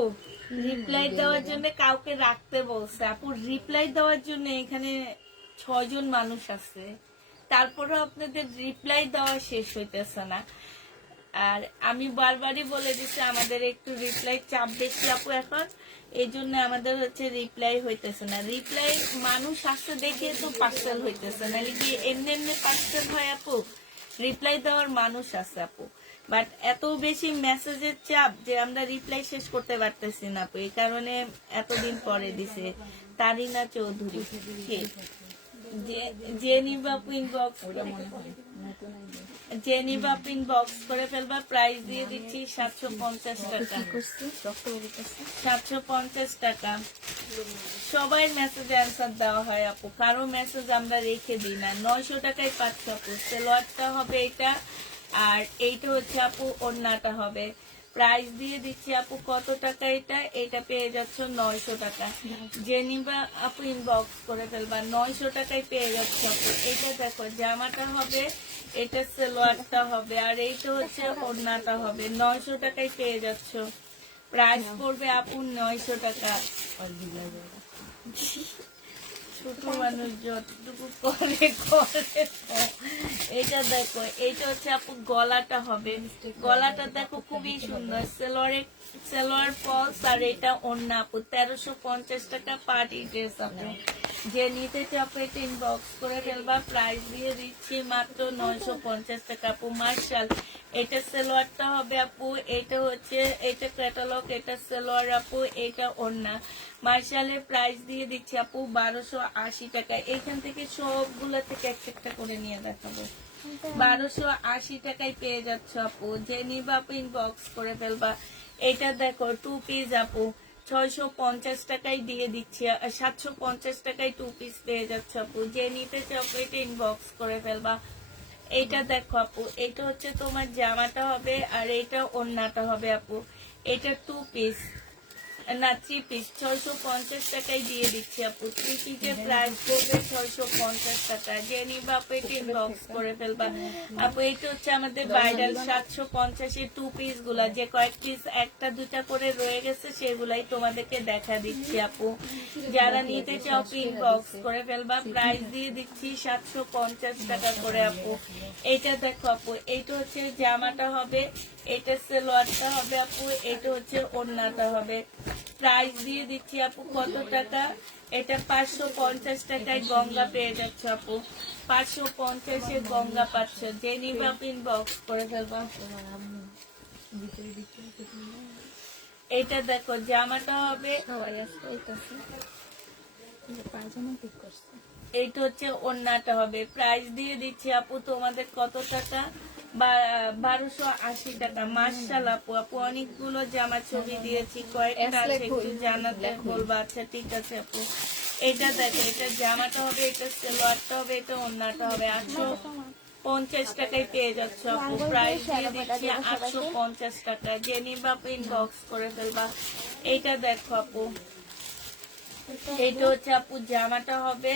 রিপ্লাই দেওয়ার জন্য কাউকে রাখতে বলছে। আপু রিপ্লাই দেওয়ার জন্য এখানে 6 জন মানুষ আছে, তারপরে আপনাদের রিপ্লাই দেওয়া শেষ হইতেছে না। আর আমি বারবারই বলে দিচ্ছি আমাদের একটু রিপ্লাই চাপ বেশি আপু এখন, এই জন্য আমাদের হচ্ছে রিপ্লাই হইতেছে না। রিপ্লাই মানুষ আসতে দেখে তো পার্সেল হইতেছে না, কি এমনি এমনি পার্সেল হয় আপু? রিপ্লাই দেওয়ার মানুষ আছে আপু, বাট এত বেশি মেসেজের চাপ যে আমরা রিপ্লাই শেষ করতে পারতেছি না আপু, এই কারণে এতদিন পরে দিছে। তারিনা চৌধুরী যে নিবা ইনবক্স জেনি বাপিন বক্স করে ফেলবা। প্রাইস দিয়ে দিচ্ছি 750 টাকা। 750 টাকা। সবাই মেসেজ অ্যান্সার দেওয়া হয় আপু, কারো মেসেজ আমরা রেখে দিই না। 900 টাকায় পাচ্ছি আপু। সেলোয়ারটা হবে এটা, আর এইটা হচ্ছে আপু ওড়নাটা হবে। প্রাইস দিয়ে দিচ্ছি আপু কত টাকা? এটা পেয়ে যাচ্ছ 900 টাকা। জেনিবা আপু ইনবক্স করে ফেলবা। 900 টাকায় পেয়ে যাচ্ছে আপু। এটা দেখো জামাটা হবে, এটা সালোয়ারটা হবে, আর এইটা হচ্ছে ওড়নাটা হবে। 900 টাকায় পেয়ে যাচ্ছ। প্রাইস পড়বে আপু 900 টাকা। ছোট মানুষ যতটুকু করে করে তো। এটা দেখো, এইটা হচ্ছে আপু গলাটা হবে। গলাটা দেখো খুবই সুন্দর, সালোয়ার ফলস, আর এটা ওড়না আপু। 1350 টাকা পার্টি ড্রেস আপু। যে নিতে চাপ এটা ইনবক্স করে ফেলবা। প্রাইস দিয়ে দিচ্ছি মাত্র 950 টাকা আপু। মার্শাল, এটা সালোয়ারটা হবে আপু। এটা হচ্ছে, এটা ক্যাটালগ, এটা সালোয়ার আপু, এটা ওড়না। মার্শালের প্রাইস দিয়ে দিচ্ছি আপু 1280 টাকা। এখান থেকে সবগুলো থেকে একটা করে নিয়ে দেখাবো। 1280 টাকায় পেয়ে যাচ্ছ আপু। যে নিবা আপু ইনবক্স করে ফেলবা। এটা দেখো 2 পিস আপু, 650 টাকায় দিয়ে দিচ্ছি। 750 টাকায় 2 পিস পেয়ে যাচ্ছ আপু। যে নিতে চাও এটা ইনবক্স করে ফেলবা। এইটা দেখো আপু, এটা হচ্ছে তোমার জামাটা হবে, আর এটা ওড়নাটা হবে আপু। এটা 2 পিস না 3 পিস, 650 টাকায় দিয়ে দিচ্ছি আপু। 3 পিসের প্রাইস পড়বে 650 টাকা। যে নিবা আপু এটা ইনবক্স করে ফেলবা আপু। এটা হচ্ছে আমাদের ভাইরাল 750-এর 2 পিস গুলা, যে কয়েক পিস একটা দুটা করে রয়ে গেছে সেগুলাই তোমাদেরকে দেখা দিচ্ছি আপু। যারা নিতে চাও ইনবক্স করে ফেলবা। প্রাইস দিয়ে দিচ্ছি 750 টাকা করে আপু। এটা দেখো আপু, এইটা হচ্ছে জামাটা হবে, এটা সালোয়ারটা হবে আপু, এটা হচ্ছে ওড়নাটা হবে। প্রাইস দিয়ে দিচ্ছি আপু কত টাকা? এটা 550 টাকায় গঙ্গা পেয়ে যাচ্ছে আপু। 550-এ গঙ্গা পাচ্ছ। যে নিবে আপনি ইনবক্স করে ফেলবা। এটা দেখো জামাটা হবে, সবাই আসছে এইটাছে পায়জামা ঠিক করছে। এইটা হচ্ছে ওড়নাটা হবে। প্রাইস দিয়ে দিচ্ছি আপু তোমাদের কত টাকা? 1280 টাকা। মার্শাল আপু, আপু অনেকগুলো জামা ছবি দিয়েছি, কয়েকটা আছে একটু জানাতে বলবো। আচ্ছা ঠিক আছে আপু। এটা দেখো, এটা জামাটা হবে, এটা সালোয়ারটা হবে, এটা ওড়নাটা হবে। 850 টাকায় পেয়ে যাচ্ছ আপু। প্রাইস দিয়ে দিচ্ছি 850 টাকা। যে নিবা আপু ইনবক্স করে ফেলবা। এইটা দেখো আপু, এটা হচ্ছে আপু জামাটা হবে,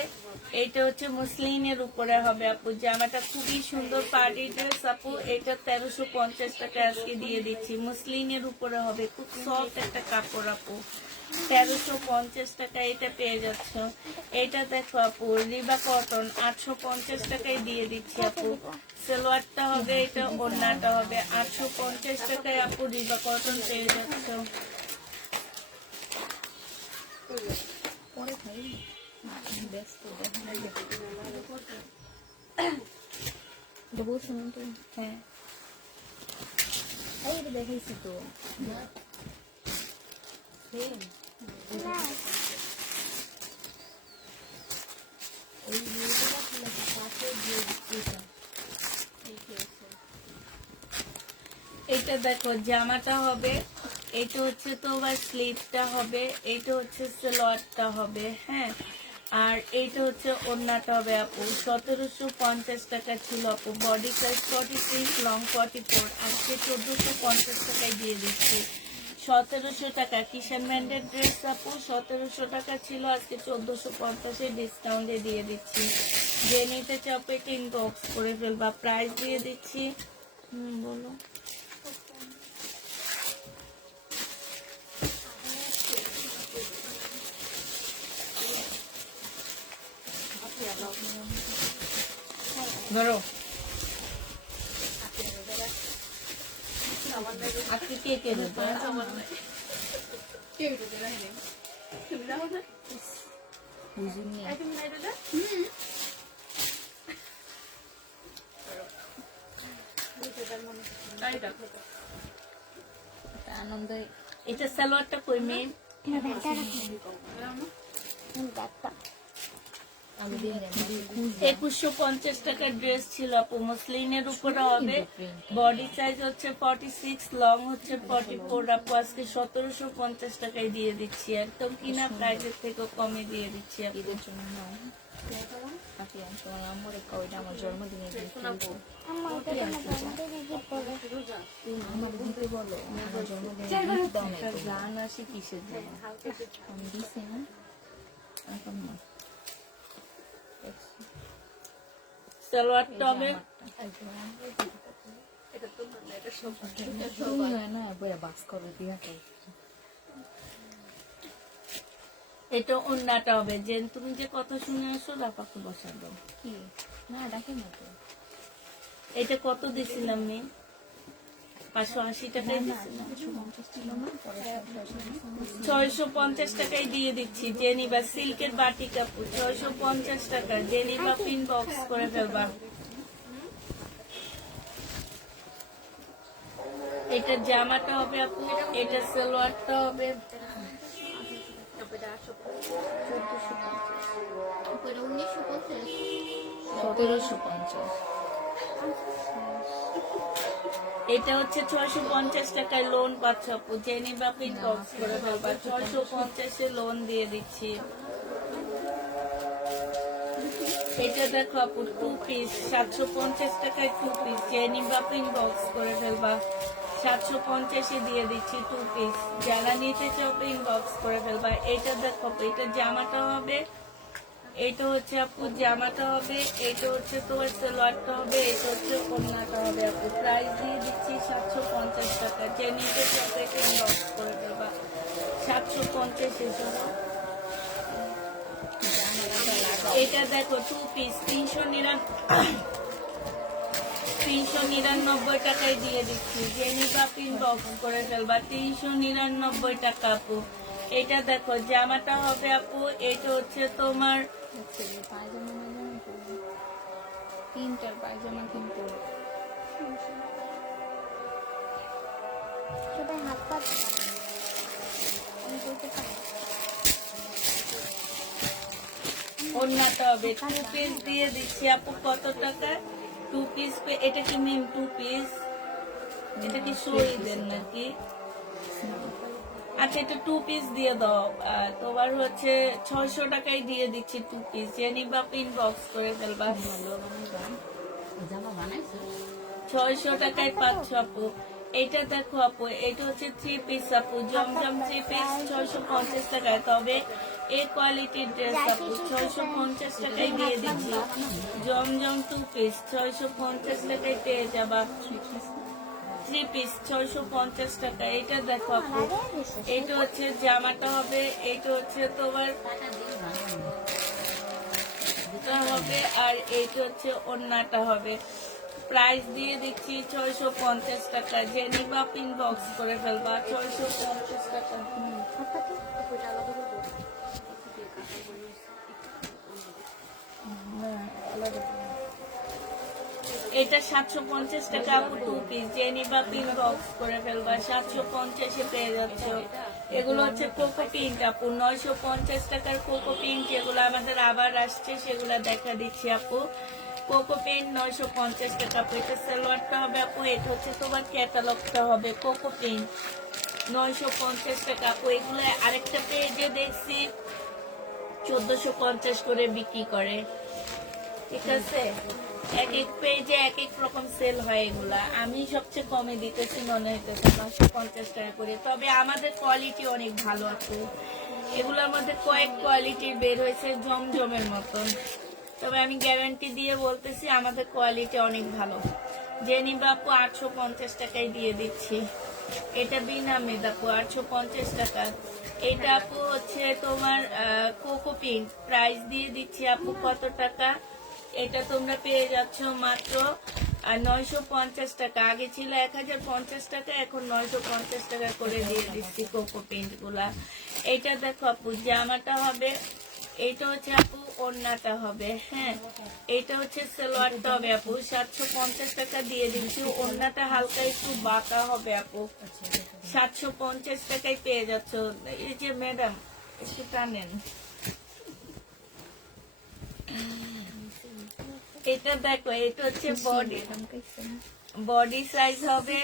এটা হচ্ছে মুসলিনের উপরে হবে আপু। জামাটা খুবই সুন্দর পার্টি ড্রেস আপু। এটা 1350 টাকা আজকে দিয়ে দিচ্ছি। মুসলিনের উপরে হবে, খুব সফট একটা কাপড় আপু। 1350 টাকা এটা পেয়ে যাচ্ছ। এটা দেখো আপু রিবা কটন, 850 টাকায় দিয়ে দিচ্ছি আপু। সালোয়ারটা হবে, এটা ওড়নাটা হবে। 850 টাকায় আপু রিবা কটন পেয়ে যাচ্ছ। পরে খাই ব্যস্ত দেবো শুনুন তো। হ্যাঁ, এই এটা দেখাইছি তো এটা দেখো জামাটা হবে, এটা হচ্ছে তোমার স্লিভটা হবে, এটা হচ্ছে সালোয়ারটা হবে। হ্যাঁ, আর এইটা হচ্ছে ওড়নাটা হবে আপু। 1750 টাকা ছিল আপু। Body size 46, long 44। আজকে 1450 টাকায় দিয়ে দিচ্ছি। 1700 টাকা কিষান ব্র্যান্ডের ড্রেস আপু। 1700 টাকা ছিল, আজকে 1450-এ ডিসকাউন্টে দিয়ে দিচ্ছি। যে নিতে চাও পেটে ইনবক্স করে ফেলবা। প্রাইস দিয়ে দিচ্ছি, বলো। ধরো আজকে কে কে দেবে? বুঝুন আনন্দ এটা সালোয়ারটা কই মেয়ে? আমি দিয়ে 2150 টাকার ড্রেস ছিল আপু। মুসলিনের উপরে হবে, বডি সাইজ হচ্ছে 46, লং হচ্ছে 44 আপু। আজকে 1750 টাকায় দিয়ে দিচ্ছি, একদম কিনা প্রাইসের থেকে কমে দিয়ে দিচ্ছি আপু। ঈদের জন্য নাও কাকি তোমার আম্মুর ওইটা আমার জন্মদিনে আমার দিতে বলো আমার জন্মদিনে দাও না গান আসে কিসের জন্য? আমি দিছি না এখন না সালোয়ারটা হবে, এটা তো মানে এটা সব তুমি হয় না বইয়া বাস করে দিয়া তো এটা অন্যটা হবে যে তুমি যে কথা শুনে আসো রাপাকে বসা দাও। কি না ডাকি না তো এটা কত দিছিলাম আমি? 580 টাকাই দিছিলাম। 50 ছিল না পরে 650 টাকায় দিয়ে দিচ্ছি। যে নিবা সিল্কের বাটি কাপড় 650 টাকা। যে নিবা পিন বক্স করে ফেলবা। এটা জামাটা হবে আপু, এটা সালোয়ারটা হবে। এটা 1450 1750 এটা হচ্ছে 650 টাকায় লোন পাচ্ছ আপু। যে নিবা পিন বক্স করে ফেলবা। 650 লোন দিয়ে দিচ্ছি। এটা দেখো আপু 2 পিস 750 টাকায় 2 পিস। যে নিবা পিন বক্স করে ফেলবা। 750 দিয়ে দিচ্ছি 2 পিস। যারা নিতে চাও পিন বক্স করে ফেলবা। এটা দেখো আপু, এটা জামাটা হবে। এটা হচ্ছে আপু জামাটা হবে। এটা হচ্ছে তোমার সালোয়ারটা হবে। এটা হচ্ছে ওড়নাটা হবে আপু। প্রাইস দিয়ে দিচ্ছি 750 টাকা। যে নিতে চাও পিন বক্স করে ফেলবা। 750 এর জন্য। এটা দেখো 2 পিস 399 টাকায় দিয়ে দিচ্ছি। যে নিবা পিন বক্স করে ফেলবা। 399 টাকা আপু। এটা দেখো জামাটা হবে আপু। এটা হচ্ছে তোমার পায়জামা তিনটার পায়জামা কিন্তু সবাই হাত পাচ্ছে আমি বলতে পারি ওড়নাটা হবে 2 পিস দিয়ে দিচ্ছি আপু। কত টাকা? 2 পিস। এটা কি মিম 2 পিস? এটা কি শরীরের নাকি? আচ্ছা এটা 2 পিস দিয়ে দাও। তোমার হচ্ছে 600 টাকায় দিয়ে দিচ্ছি 2 পিস। যে নিবা পিন বক্স করে ফেলবা। জামা বানাইছো 600 টাকায় পাচ্ছ আপু। এটা দেখো আপু, এটা হচ্ছে 3 পিস আপু। জমজম 3 পিস 650 টাকায়। তবে এই কোয়ালিটির ড্রেস আপু 650 টাকায় দিয়ে দিচ্ছি। জমজম 2 পিস 650 টাকায় পেয়ে যাবা। 3 পিস 650 টাকা। এটা দেখো আপু, এটা হচ্ছে জামাটা হবে। এটা হচ্ছে তোমার এটা হবে। আর এইটা হচ্ছে ওড়নাটা হবে। প্রাইস দিয়ে দিচ্ছি 650 টাকা। যে নিবা পিন বক্স করে ফেলবা। 650 টাকা। ওইটা আলাদা করে বলবো। এটা 750 টাকা আপু 2 পিস। যে নিবা পিন বক্স করে ফেলবা। 750 এ পেয়ে যাচ্ছ। এগুলো হচ্ছে কোকো পিঙ্ক আপু। 950 টাকার কোকো পিঙ্ক যেগুলো আমাদের আবার আসছে সেগুলো দেখা দিচ্ছি আপু। কোকো পিঙ্ক 950 টাকা আপু। এটা সালোয়ারটা হবে আপু। এটা হচ্ছে তোমার ক্যাটালগটা হবে। কোকো পিঙ্ক 950 টাকা আপু। এগুলো আরেকটা পেজে দেখছি 1450 করে বিক্রি করে। ঠিক আছে, এক এক পেজে এক এক রকম সেল হয় এগুলা। আমি সবচেয়ে কমে দিতেছি মনে হইতেছে 950 টাকা করে। তবে আমাদের কোয়ালিটি অনেক ভালো আছে। এগুলোর মধ্যে কয়েক কোয়ালিটির বের হয়েছে জমজমের মতন। তবে আমি গ্যারান্টি দিয়ে বলতেছি আমাদের কোয়ালিটি অনেক ভালো। যে নিবা আপু 850 টাকায় দিয়ে দিচ্ছি। এটা বিনা মেদ আপু 850 টাকা। এটা আপু হচ্ছে তোমার কোকো পিঙ্ক। প্রাইস দিয়ে দিচ্ছি আপু কত টাকা? এটা তোমরা পেয়ে যাচ্ছ মাত্র 950 টাকা। আগে ছিল 1050 টাকা, এখন 950 টাকা করে দিয়ে দিচ্ছি কোকো পিঙ্ক গুলা। এটা দেখো আপু জামাটা হবে। এটা হচ্ছে আপু ওড়নাটা হবে। হ্যাঁ, এটা হচ্ছে সালোয়ারটা হবে আপু। 750 টাকা দিয়ে দিচ্ছি। ওড়নাটা হালকা একটু বাঁকা হবে আপু। 750 টাকায় পেয়ে যাচ্ছ। এই যে ম্যাডাম একটু টানেন। এটা দেখো, এটা হচ্ছে বডি সাইজ হবে।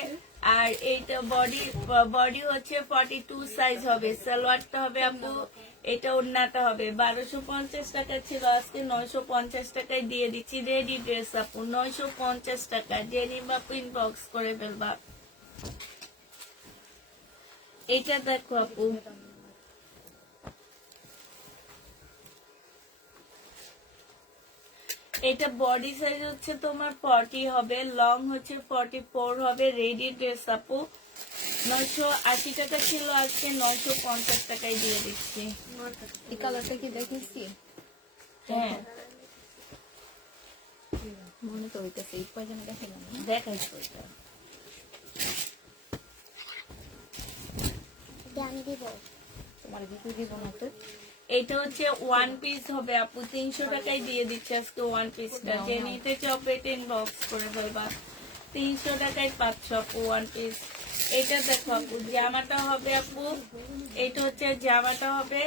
আর এইটা বডি হচ্ছে 42 সাইজ হবে। সালোয়ারটা হবে আপু। এটা ওড়নাটা হবে। 1250 টাকা ছিল, আজকে 950 টাকায় দিয়ে দিচ্ছি। রেডি ড্রেস আপু 950 টাকা। যে নিবা পিন বক্স করে ফেলবা। এটা দেখো আপু, এটা বডি সাইজ হচ্ছে তোমার 40 হবে, লং হচ্ছে 44 হবে। রেডি ড্রেস আপু 980 টাকা ছিল, আজকে 950 টাকায় দিয়ে দিচ্ছি। এই কালারটা কি দেখেছি? হ্যাঁ মনে তো হইতেছে এই পর্যন্ত দেখালাম না। দেখাইছো এটা। এটা আমি দিব। তোমার কিছু দিব না তো? এটা হচ্ছে ওয়ান পিস হবে আপু, 300 টাকায় দিয়ে দিচ্ছে আজকে ওয়ান পিসটা। যে নিতে চপেট ইনবক্স করে ফেলবা, 300 টাকায় পাচ্ছ আপু ওয়ান পিস। এটা দেখো আপু জামাটা হবে আপু, এটা হচ্ছে জামাটা হবে,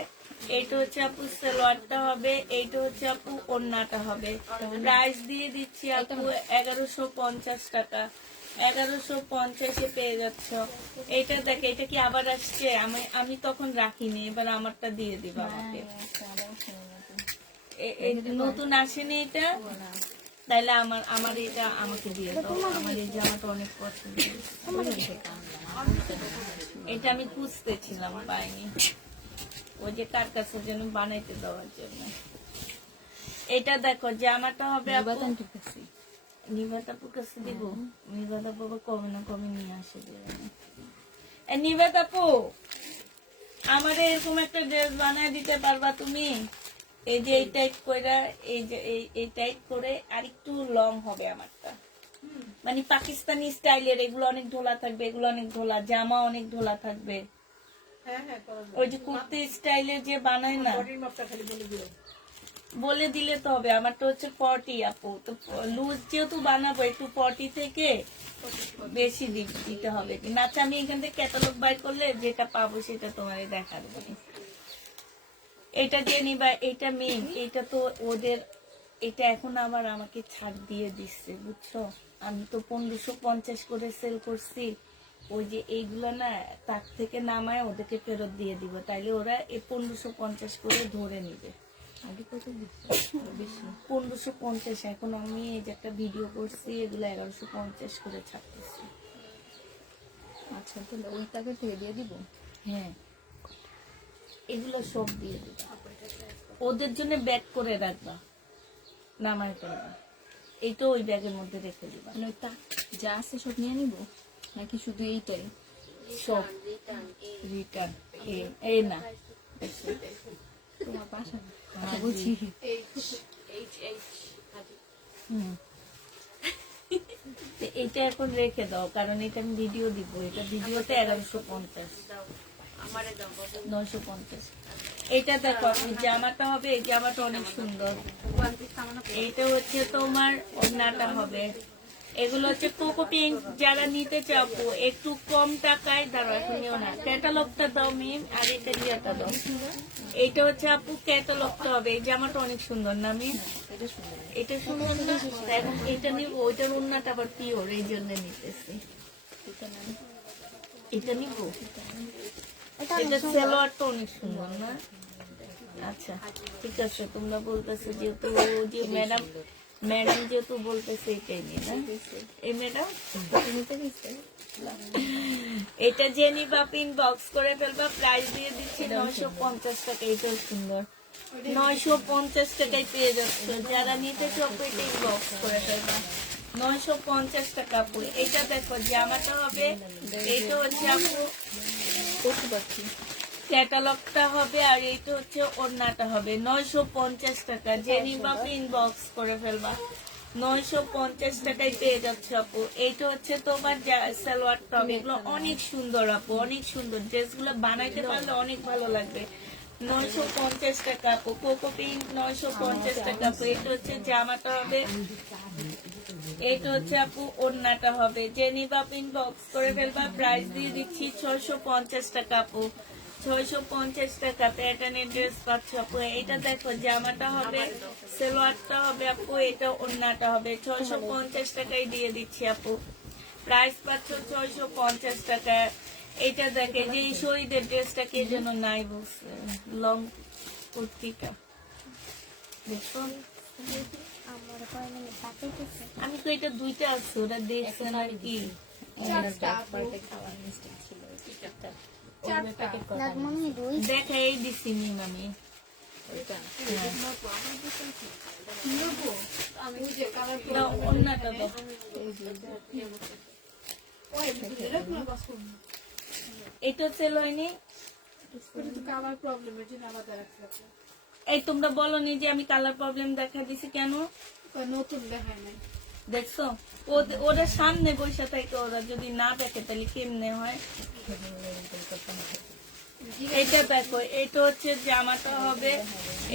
এইটা হচ্ছে আপু সালোয়ারটা হবে, এইটা হচ্ছে আপু ওড়নাটা হবে। প্রাইস দিয়ে দিচ্ছি আপু 1150 টাকা, 1150-এ পেয়ে যাচ্ছ। এটা দেখ, এটা কি আবার আসছে? আমি তখন রাখিনি, এবার আমারটা দিয়ে দিবা আমাকে। নতুন আসেনি এটা, তাইলে আমার এটা আমাকে দিয়ে দাও। আমার এই জামাটা অনেক পছন্দ, এটা আমি খুঁজতেছিলাম পাইনি, ওই যে কার কাছে যেন বানাইতে দেওয়ার জন্য। এটা দেখো জামাটা হবে আপু, নিবাতাপুর কাছে দিব। নিবাতাপু কমে না কমে নিয়ে আসে। নিবাতাপু আমাদের এরকম একটা ড্রেস বানায় দিতে পারবা তুমি? এই যে এই টাইপ করে, এই যে এই টাইপ করে, আর একটু লং হবে আমারটা, মানে পাকিস্তানি স্টাইলের। এগুলো অনেক ঢোলা থাকবে, এগুলো অনেক ঢোলা, জামা অনেক ঢোলা থাকবে। ওই যে কুর্তি স্টাইলের যে বানায় না, বলে দিলে তো হবে। আমারটা হচ্ছে 40 আপু, তো লুজ যেহেতু বানাবো একটু 40 থেকে বেশি দিতে হবে। না আমি এখান থেকে ক্যাটালগ বাই করলে যেটা পাবো সেটা তোমার দেখা দেবে। এটা যে নিবা, এটা মেন, এটা তো ওদের, এটা এখন আমাকে ছাড় দিয়ে দিচ্ছে বুঝছো। আমি তো 1550 করে সেল করছি। ওই যে এইগুলো না তার থেকে নামায় ওদেরকে ফেরত দিয়ে দিব, তাইলে ওরা এই 1550 করে ধরে নিবে। আগে কত বেশি? 1550। এখন আমি এই যে একটা ভিডিও করছি, এগুলো 1150 করে ছাড়তেছি। আচ্ছা তাহলে ওই টাকা থেকে দিয়ে দিব। হ্যাঁ এগুলো সব দিয়ে দিবা, ওদের জন্য ব্যাগ করে রাখবা, নামায় করবা। এইটা ওই ব্যাগের মধ্যে রেখে দিবা। মানে ওই যা আছে সব নিয়ে নিব নাকি শুধু এইটাই? সব রিটার্ন। এই না তোমার বাসা বুঝি। এটা এখন রেখে দাও, কারণ এটা আমি ভিডিও দিব। এটা ভিডিওতে 1150, 950। এটা দেখো আপনি জামাটা হবে, এই জামাটা অনেক সুন্দর। এইটা হচ্ছে তোমার ওড়নাটা হবে। এগুলো হচ্ছে কোকো পিঙ্ক। যারা নিতে চাবো একটু কম টাকায়, দাঁড়াও এখন নিও না, ক্যাটালগটা দাও মিম, আর এটা দিয়েটা দাও। এইটা হচ্ছে আপু ক্যাটালগটা হবে। এই জামাটা অনেক সুন্দর না মিম? এটা সুন্দর না? এখন এটা নিব, ওইটার ওড়নাটা আবার পিওর, এই জন্য নিতেছি। এটা নিব, এটা সালোয়ারটা অনেক সুন্দর না? আচ্ছা ঠিক আছে, তোমরা বলতেছে যেহেতু, যে ম্যাডাম যেহেতু বলতেছে এটাই নিয়ে না। এই ম্যাডাম এটা যে নিবা ইনবক্স করে ফেলবা, প্রাইস দিয়ে দিচ্ছি 950 টাকা। এটাও সুন্দর, 950 টাকায় পেয়ে যাচ্ছ। যারা নিতে চাও এটা ইনবক্স করে ফেলবা, 950 টাকা পুরো। এটা দেখো জামাটা হবে, এইটা হচ্ছে আপু ক্যাটালগটা হবে, আর এইটা হচ্ছে ওড়নাটা হবে। 950 টাকা। যে নিবা ইনবক্স করে ফেলবা, 950 টাকায় পেয়ে যাচ্ছে আপু। এইটা হচ্ছে তোমার সালোয়ার টপ। এগুলো অনেক সুন্দর আপু, অনেক সুন্দর। ড্রেসগুলো বানাইতে পারলে অনেক ভালো লাগবে। 950 টাকা আপু, কোকো পিঙ্ক 950 টাকা আপু। এটা হচ্ছে জামাটা হবে, এটা হচ্ছে আপু ওড়নাটা হবে। যে নিবা ইনবক্স করে ফেলবা, প্রাইস দিয়ে দিচ্ছি 650 টাকা আপু, 650 টাকা। প্যাটার্নের ড্রেস পাচ্ছ আপু। এটা দেখো জামাটা হবে, সালোয়ারটা হবে আপু, এটা ওড়নাটা হবে। 650 টাকায় দিয়ে দিচ্ছি আপু, প্রাইস পাচ্ছ 650 টাকা। এটা দেখে যে এই শহীদের ড্রেসটা কে যেন নাই বলছে, লং কুর্তিটা দেখো। আমার মানে পাঠাইতেছে। আমি তো এটা দুইটা আছে, ওরা দেখছেন আর কি। মনে হয় দুই। দেখা এই দিছি মিম আমি। এটা আমি যে কালার দাও, অন্যটা দাও। এটা সেল হয়নি। কালার প্রবলেমের জন্য আলাদা রাখতে এই তোমরা বলনি যে আমি কালার প্রবলেম দেখা দিছি কেন? নতুন দেখায় নাই। দেখছো ওরা সামনে বসে থাকে, ওরা যদি না দেখে তাহলে কেমনে হয়? এটা দেখো, এটা হচ্ছে জামাটা হবে,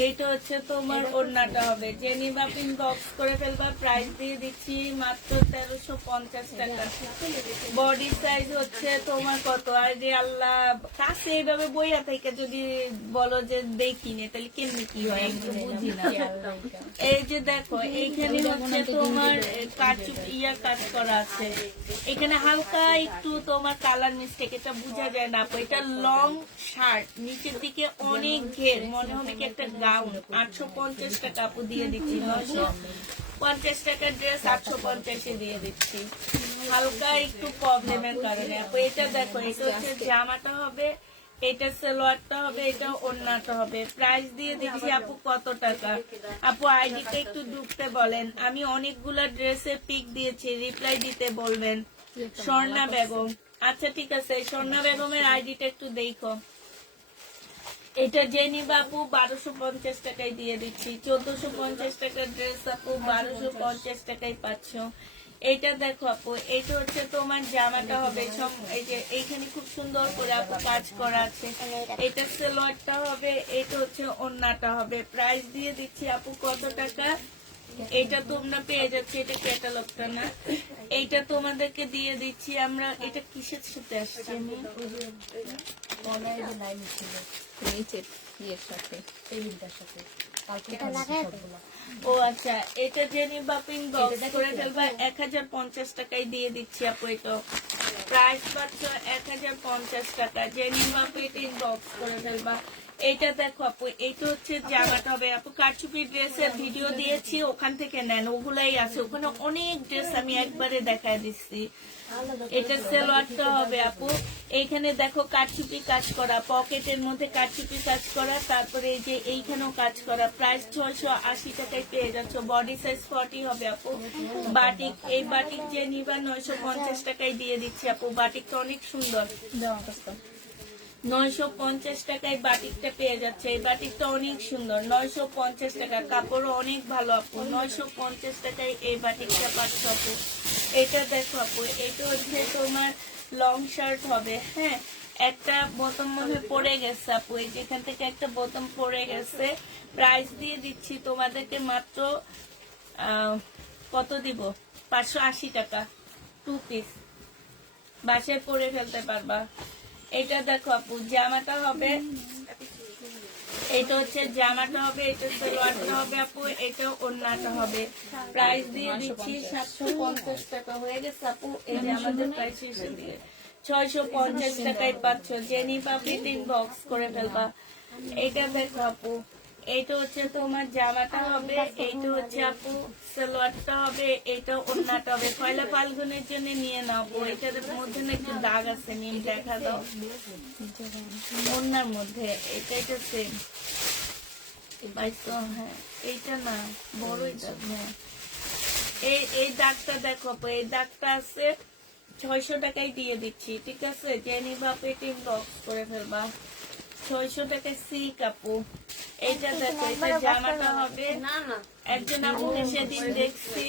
এইটা হচ্ছে তোমার ওড়নাটা হবে। যে নিবা পিন বক্স করে ফেলবা, প্রাইস দিয়ে দিচ্ছি মাত্র 1350 টাকা। বডি সাইজ হচ্ছে তোমার কত? আর যে আল্লাহ কাছে এইভাবে বইয়া থেকে যদি বলো যে দেখি নে, তাহলে কেমনি কি হয় আমি তো বুঝি না। এই যে দেখো, এইখানে হচ্ছে তোমার কাজ করা আছে, এখানে হালকা একটু তোমার কালার মিস্টেক, এটা বোঝা যায় না। এটা লং শার্ট, নিচের দিকে অনেক ঘের, মনে হবে কি একটা গাউন। 850 টাকা আপু দিয়ে দিচ্ছি। 950 টাকার ড্রেস 850 দিয়ে দিচ্ছি, হালকা একটু প্রবলেমের কারণে আপু। এটা দেখো, এটা হচ্ছে জামাটা হবে, এটা সালোয়ারটা হবে, এটা ওড়নাটা হবে। প্রাইস দিয়ে দিচ্ছি আপু কত টাকা? আপু আইডিটা একটু ঢুকতে বলেন, আমি অনেকগুলা ড্রেসের পিক দিয়েছি, রিপ্লাই দিতে বলবেন। স্বর্ণা বেগম, আচ্ছা ঠিক আছে, স্বর্ণা বেগমের আইডিটা একটু দেখো। এটা যে নিবা আপু 1250 টাকায় দিয়ে দিচ্ছি। 1450 টাকার ড্রেস আপু 1250 টাকায় পাচ্ছ। এইটা দেখো আপু, এইটা হচ্ছে তোমার জামাটা হবে, এই যে এইখানে খুব সুন্দর করে আপু কাজ করা আছে। এটা সালোয়ারটা হবে, এটা হচ্ছে ওড়নাটা হবে। প্রাইস দিয়ে দিচ্ছি আপু কত টাকা? এটা তোমরা পেয়ে যাচ্ছে, এটা ক্যাটালগটা না, এইটা তোমাদেরকে দিয়ে দিচ্ছি আমরা। এটা কিসের সাথে আসছে? নিচের ইয়ের সাথে টেবিলটার সাথে ও আচ্ছা, এটা জেনি বাপিং বক্স করে ফেলবা 1050 টাকায় দিয়ে দিচ্ছি আপু। এটা প্রাইস পাচ্ছ 1050 টাকা। জেনি বাপিং বক্স করে ফেলবা। এইটা দেখো আপু, এইটা হচ্ছে জামাটা হবে আপু। কারচুপি ড্রেসের ভিডিও দিয়েছি, ওখান থেকে নেন, ওগুলাই আছে ওখানে। অনেক ড্রেস আমি একবারে দেখায় দিচ্ছি। এটা সালোয়ারটা হবে আপু, এইখানে দেখো কারচুপি কাজ করা, পকেটের মধ্যে কারচুপি কাজ করা, তারপরে এই যে এইখানেও কাজ করা। প্রাইস 680 টাকায় পেয়ে যাচ্ছ। বডি সাইজ 40 হবে আপু। বাটিক, এই বাটিক যে নিবা 950 টাকায় দিয়ে দিচ্ছি আপু। বাটিকটা অনেক সুন্দর, 950 টাকায় বাটিকটা পেয়ে যাচ্ছে। এই বাটিকটা অনেক সুন্দর, 950 টাকা। কাপড়ও অনেক ভালো আপু। 950 টাকায় এই বাটিকটা পাচ্ছ আপু। এটা দেখো আপু, এটা হচ্ছে তোমার লং শার্ট হবে। হ্যাঁ, একটা বোতাম মনে পড়ে গেছে আপু, এই যেখান থেকে একটা বোতাম পড়ে গেছে। প্রাইস দিয়ে দিচ্ছি তোমাদেরকে মাত্র কত দিব? 580 টাকা। 2 পিস বাসায় পরে ফেলতে পারবা। এটা দেখো আপু, জামাটা হবে, এটা হচ্ছে জামাটা হবে, এটা সালোয়ারটা হবে আপু, এটা ওড়নাটা হবে। প্রাইস দিয়ে দিচ্ছি 750 টাকা। হয়ে গেছে আপু, এই যে আমাদের প্রাইস এসে দিয়ে 650 টাকায় পাচ্ছ। জেনি পাপি 3 বক্স করে ফেলবা। এটা দেখো আপু, এইটা হচ্ছে তোমার জামাটা হবে, এইটা হচ্ছে আপু সালোয়ারটা হবে, এটা ওড়নাটা হবে। পয়লা ফাল্গুনের জন্য নিয়ে নাও আপু। এটার মধ্যে না একটু দাগ আছে, মিম দেখা দাও ওড়নার মধ্যে। এটা সেম হ্যাঁ, এইটা না বড়, এটা হ্যাঁ। এই দাগটা দেখো আপু, এই দাগটা আছে 600 টাকায় দিয়ে দিচ্ছি, ঠিক আছে? জেনি বাপে 3 বক্স করে ফেলবা। 600 টাকায় সিল্ক আপু। এইটা দেখো, এটা জামাটা হবে। একজন আপুকে সেদিন দেখছি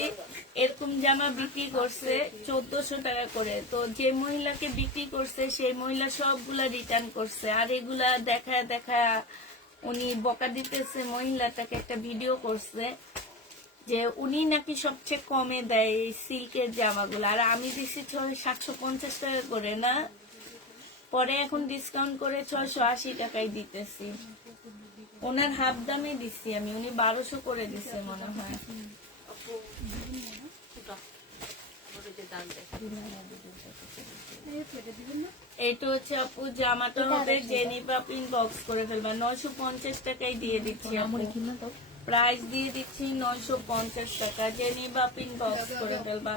এরকম জামা বিক্রি করছে 1400 টাকা করে। তো যে মহিলাকে বিক্রি করছে সেই মহিলা সবগুলা রিটার্ন করছে। আর এগুলা দেখা উনি বকা দিতেছে মহিলাটাকে, একটা ভিডিও করছে যে উনি নাকি সবচেয়ে কমে দেয় এই সিল্কের জামাগুলো, আর আমি দিচ্ছি 750 টাকা করে না, পরে এখন ডিসকাউন্ট করে 680 টাকায় দিতেছি। ওনার হাফ দামে দিচ্ছি আমি, উনি 1200 করে দিচ্ছে মনে হয়। এটা হচ্ছে আপু জামাটা হবে, জেনি পাপিন বক্স করে ফেলবা। 950 টাকায় দিয়ে দিচ্ছি আপু। প্রাইস দিয়ে দিচ্ছি 950 টাকা। জেনি পাপিন বক্স করে ফেলবা।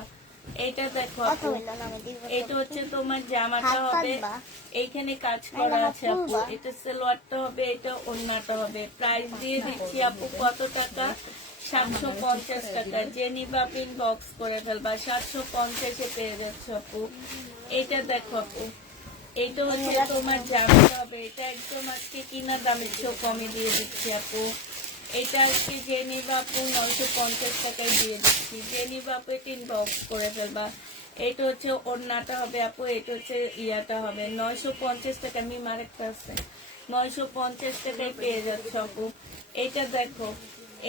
এটা দেখো কথা আপু, বললো না আমি দিব এটা হচ্ছে তোমার জামাটা হাত হবে, পাতবা? এইখানে কাজ করা আমার আছে আপু, খুলবা? এটা সালোয়ারটা হবে, এটা ওড়নাটা হবে। প্রাইস দিয়ে দিচ্ছি আপু কত টাকা? 750 টাকা। যে নিবা আপনি ইনবক্স করে ফেলবা, 750-এ পেয়ে যাচ্ছে আপু। এটা দেখো আপু, এইটা হচ্ছে তোমার জামাটা হবে, এটা একদম আজকে কিনা দামের চেয়েও কমে দিয়ে দিচ্ছি আপু। এটা আজকে যে নিবা আপু 950 টাকায় দিয়ে দিচ্ছি। যে নিবা আপু এটা ইনবক্স করে ফেলবা। এটা হচ্ছে ওড়নাটা হবে আপু, এটা হচ্ছে ইয়াটা হবে 950 টাকা। আমি আরেকটা আছে 950 টাকায় পেয়ে যাচ্ছে আপু। এটা দেখো,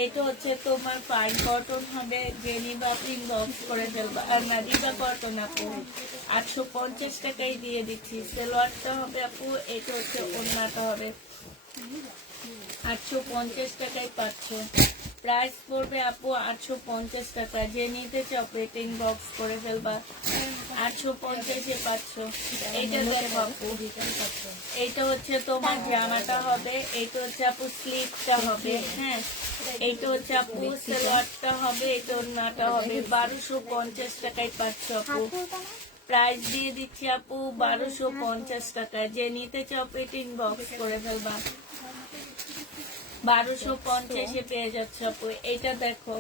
এটা হচ্ছে তোমার ফাইন কটন হবে, যে নিবা আপনি ইনবক্স করে ফেলবা। আর না দিবা কটন আপু 850 টাকায় দিয়ে দিচ্ছি। সালোয়ারটা হবে আপু, এটা হচ্ছে ওড়নাটা হবে 850 টাকায় পাচ্ছ। প্রাইস পড়বে আপু 850 টাকা। যে নিতে চাও পেটিং বক্স করে ফেলবা, 850-এ পাচ্ছ। এইটা দেখো আপু, এইটা হচ্ছে তোমার জামাটা হবে, এইটা হচ্ছে আপু স্লিপটা হবে, হ্যাঁ। এইটা হচ্ছে আপু সালোয়ারটা হবে, এটা ওড়নাটা হবে 1250 টাকায় পাচ্ছ আপু। হাত তুলবা না? প্রাইস দিয়ে দিচ্ছি আপু 1250 টাকা। যে নিতে চাও পেটিং বক্স করে ফেলবা, 1250-এ পেয়ে যাচ্ছে আপু। এইটা দেখো,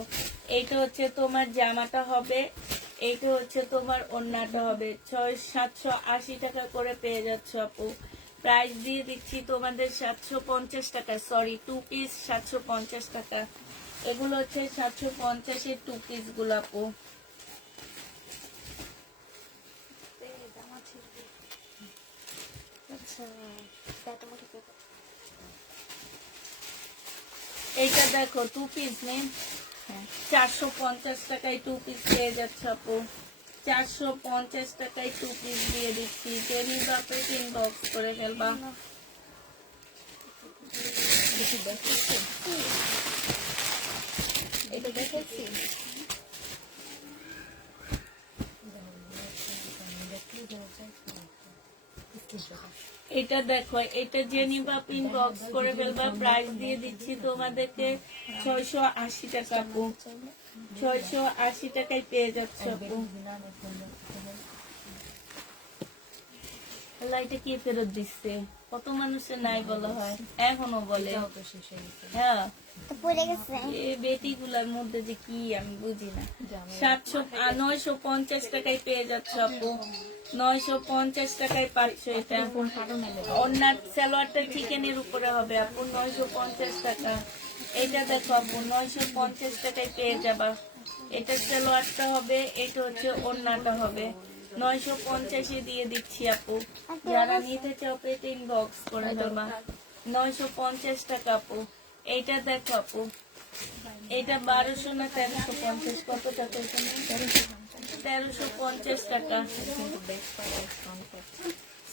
এইটা হচ্ছে তোমার জামাটা হবে, এইটা হচ্ছে তোমার ওড়নাটা হবে, 780 টাকা করে পেয়ে যাচ্ছে আপু। প্রাইস দিয়ে দিচ্ছি তোমাদের 750 টাকা, সরি 2 পিস 750 টাকা। এগুলো হচ্ছে 750-এর 2 পিস গুলো আপু। আচ্ছা এটা মুঠে কে এইটা দেখো 2 পিস নেই, 450 টাকায় 2 পিস পেয়ে যাচ্ছে আপু। 450 টাকায় 2 পিস দিয়ে দিচ্ছি। যে নিবা পেটিং বক্স করে ফেলবা। এটা দেখেছি এটা দেখো, এটা যে নিবা পিন বক্স করে ফেলবা। প্রাইস দিয়ে দিচ্ছি তোমাদেরকে 680 টাকা আপু। 680 টাকায় পেয়ে যাচ্ছে আপু। আল্লাহ, এটা কি ফেরত দিচ্ছে? কত মানুষের নাই বলা হয়, এখনো বলে। হ্যাঁ, তো পড়ে গেছে এই বেটিগুলার মধ্যে যে কি আমি বুঝি না। 950 টাকায় পেয়ে যাচ্ছে আপু। 950 টাকায় পাচ্ছ এটা। ওনার সালোয়ারটা চিকেনের উপরে হবে আপু, 950 টাকা। এটা দেখো আপু, 950 টাকায় পেয়ে যাবা। এটা সালোয়ারটা হবে, এটা হচ্ছে ওড়নাটা হবে। 950-এ দিয়ে দিচ্ছি আপু। যারা নিতে চাও পেটিং বক্স করে দেবা, 950 টাকা আপু। এইটা দেখো আপু, এটা 1200 না 1350, কত টাকা এখানে? 1350 টাকা।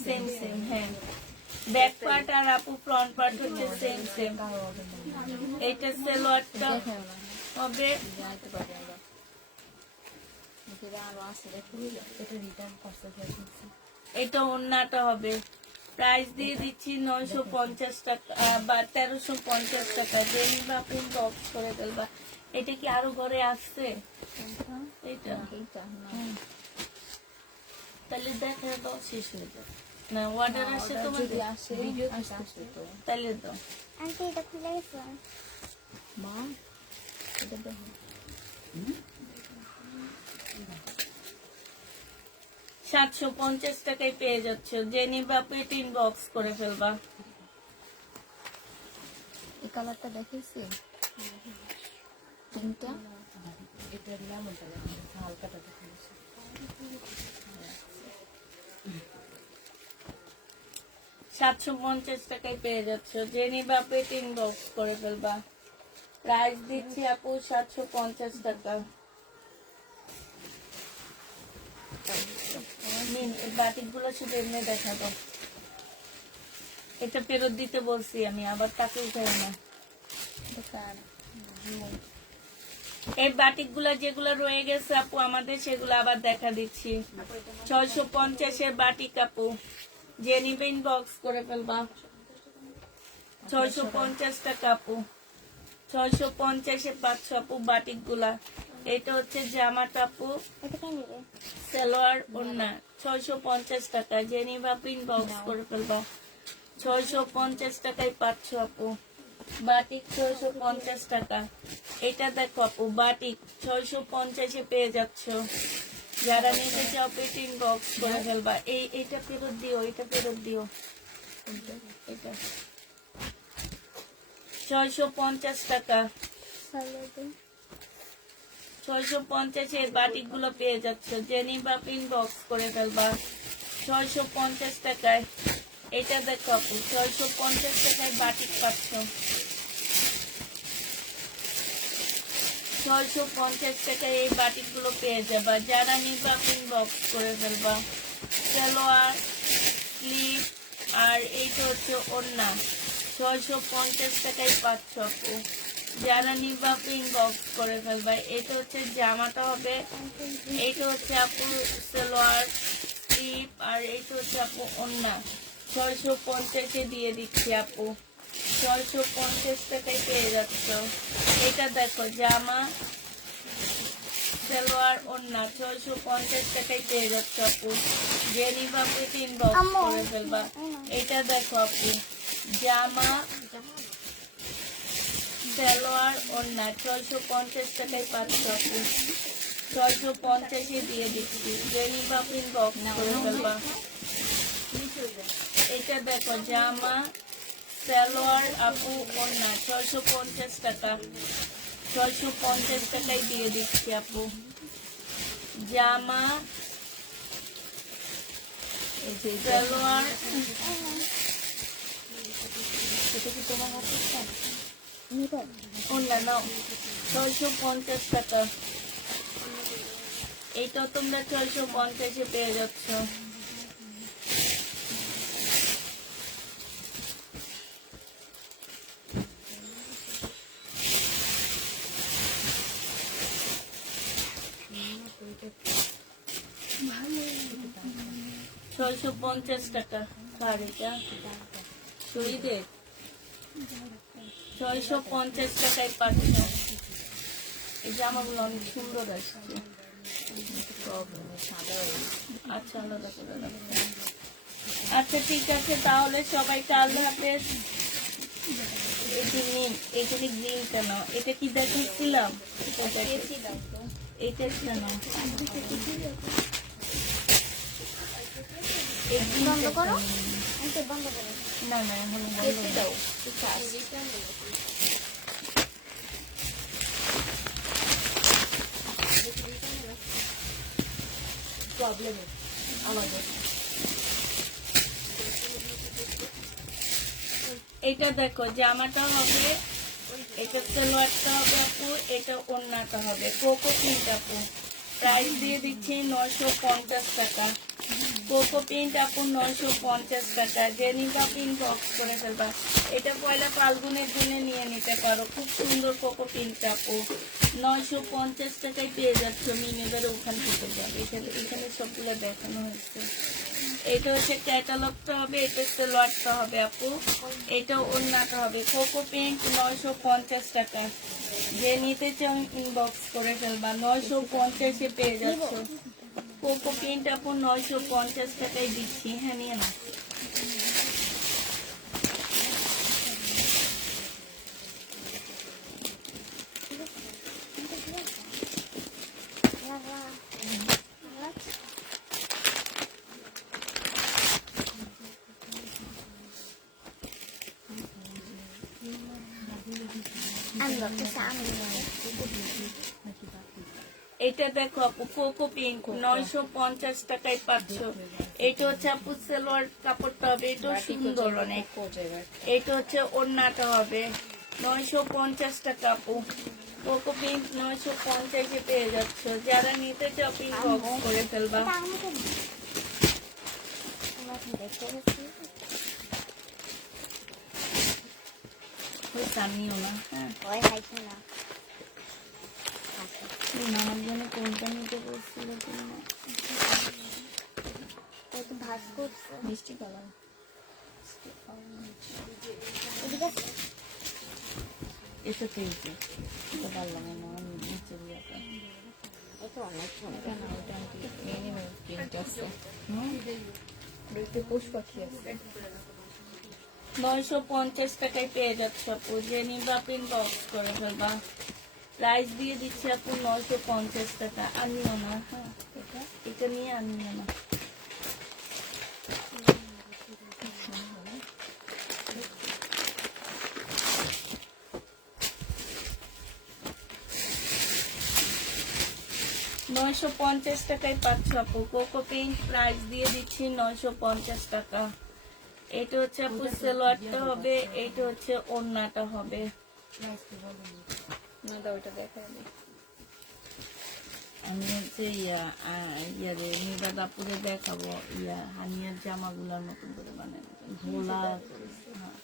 সেম সেম, হ্যাঁ। ব্যাক পার্ট আর আপু ফ্রন্ট পার্ট হচ্ছে সেম সেম। এইটা সালোয়ারটা হবে, এটা ওড়নাটা হবে। প্রাইস দিয়ে দিচ্ছি 950 টাকা বা 1350 টাকা। যে নিবা আপনি বক্স করে ফেলবা। এটা কি আরো ঘরে আসছে? এটা তাহলে দেখা দাও, শেষ হয়ে যাবে না। অর্ডার আসছে তোমাদের, তাহলে দাও। আন্টি এটা খুলে গেছে মা এটা দেখো 750 টাকায় পেয়ে যাচ্ছে। যে নিবা পেটিং বক্স করে ফেলবা। এই কালারটা দেখেছি তিনটা 750 টাকায় পেয়ে যাচ্ছে। যে নিবা পেটিং বক্স করে ফেলবা। প্রাইস দিচ্ছি আপু 750 টাকা। নিন, এই বাটিকগুলো শুধু এমনি দেখাবো। এটা ফেরত দিতে বলছি আমি, আবার তাকে উঠাই না। দোকান এই বাটিকগুলো যেগুলো রয়ে গেছে আপু আমাদের, সেগুলো আবার দেখা দিচ্ছি। 650-এর বাটিক আপু। যে নিবেন বক্স করে ফেলবা। 650 টাকা আপু। 650-এ পাচ্ছ আপু বাটিক গুলা। এটা হচ্ছে জামাটা আপু, এটা কেন নিবে? সালোয়ার ওড়না 650 টাকা। যে নিবা ইনবক্স করে ফেলবা। 650 টাকায় পাচ্ছ আপু। বাটিক 650 টাকা। এটা দেখো আপু, বাটিক 650-এ পেয়ে যাচ্ছ। যারা নিতে চাও পেট ইনবক্স করে ফেলবা। এইটা ফেরত দিও, এটা ফেরত দিও। এটা 650 টাকা। সালোয়ার দিন। 650-এর বাটিক গুলো পেয়ে যাচ্ছ। জেনি বা ইনবক্স করে ফেলবা। 650 টাকায়। এটা দেখো আপু, 650 টাকায় বাটিক পাচ্ছ। 650 টাকায় এই বাটিক গুলো পেয়ে যাবা। যারা নিবা ইনবক্স করে ফেলবা। সালোয়ার, স্লিপ আর এইটা হচ্ছে ওড়না 650 টাকায় পাচ্ছ আপু। যারা নিবা ইনবক্স করে ফেলবা। এটা হচ্ছে জামাটা হবে, এইটা হচ্ছে আপু সালোয়ার, স্লিপ আর এইটা হচ্ছে আপু ওড়না 650-এ দিয়ে দিচ্ছি আপু। 650 টাকায় পেয়ে যাচ্ছ। এটা দেখো জামা, সালোয়ার, ওড়না 650 টাকায় পেয়ে যাচ্ছ আপু। যে নিবা ইনবক্স করে ফেলবা। এটা দেখো আপু, জামা, সালোয়ার, ওড়না 650 টাকায় পাচ্ছ আপু। 650-এ দিয়ে দিচ্ছি। যে নিবা ইনবক্স করে ফেলবা। এটা দেখো জামা, সালোয়ার আপু, ওড়না 650 টাকা। 650 টাকায় দিয়ে দিচ্ছি আপু। জামা, সালোয়ার, এটা কি তোমার হাতে? নিবে? ওড়না নাও 650 টাকা। এইটাও তোমরা 650-এ পেয়ে যাচ্ছ। ছয়শো 50 টাকা বাড়িটা শহীদের 650 টাকায় পাচ্ছ। এই জামাগুলো অনেক সুন্দর আসছে। আচ্ছা আলাদা করে রাখো। আচ্ছা ঠিক আছে, তাহলে সবাইকে আল্লাহ হাফেজ। এখানে গ্রিনটা নাও। এটা কি দেখাচ্ছিলাম? এইটা একটা নাও। এই বন্ধ গ্রিনটা করো। একটা নিয়ে নিই। আচ্ছা, বন্ধ করো। না না এখন বন্ধ কেটে দাও। দাও। প্রবলেম আমাদের এটা দেখো, জামাটা হবে, এটা সালোয়ারটা হবে আপু, এটা ওড়নাটা হবে। কোকো প্রিন্ট আপু, প্রাইস দিয়ে দিচ্ছি 950 টাকা। কোকো প্রিন্ট আপু 950 টাকা। জেনিকা প্রিন্ট বক্স করে ফেলবা। এটা পয়লা ফাল্গুনের জন্য নিয়ে নিতে পারো। খুব সুন্দর কোকো প্রিন্ট আপু। 950 টাকায় পেয়ে যাচ্ছ। মিনিবারে ওখান থেকে যাবে। এখানে সবগুলো দেখানো হয়েছে। এটা হচ্ছে ক্যাটালগটা হবে, এটা সালোয়ারটা হবে আপু, এটা ওড়নাটা হবে। কোকো প্রিন্ট 950 টাকা। যে নিতে চাও ইনবক্স করে ফেলবা। 950-এ পেয়ে যাচ্ছ। কোকো প্রিন্ট আপু 950 টাকায় দিচ্ছি। হ্যাঁ নিয়ে না। আমি ভাবতেছি আমি এটা দেখো আপু, কোকো পিঙ্ক 950 টাকায় পাচ্ছ। এটা হচ্ছে আপু সালোয়ার কাপড়টা হবে, এটাও সুন্দর অনেক। এটা হচ্ছে ওড়নাটা হবে 950 টাকা আপু। কোকো পিঙ্ক 950-এ পেয়ে যাচ্ছ। যারা নিতে চাও পিঙ্ক বক্স করে ফেলবা। এটা আমাকে তোমরা এখন দেখতে পাচ্ছি। ওই সামনেও না। হ্যাঁ ভয় খাইছো না। আমার জন্য কোনটা নিতে বলছিল তুমি? ওই তো ভাস করছে। মিষ্টি কালার। এদিকে আসো। এটা পেয়েছি। এটা ভালো লাগে না, আমি নিচে দিয়াটা এটা অনেক কেন ওটা আন্টি এই নিয়ে প্রিন্ট আছে, হুম? একটু পুষ পাখি আছে। 950 টাকায় পেয়ে যাচ্ছে আপু, যে নিবা ইনবক্স করে ফেলবা। প্রাইস দিয়ে দিচ্ছি আপু 950 টাকা। আনিও না, হ্যাঁ এটা নিয়ে আনিও না। $950 টাকায় পাচ্ছ আপু। কোকো পিঙ্ক প্রাইস দিয়ে দিচ্ছি 950 টাকা। এটা হচ্ছে আপু সালোয়ারটা হবে, এইটা হচ্ছে ওড়নাটা হবে। না দাও ওইটা দেখাই দিই। আমি হচ্ছে ইয়ারে নিবাদ আপুরে দেখাবো, হানিয়ার জামাগুলার মতন করে বানাই ভোলা করে। হ্যাঁ।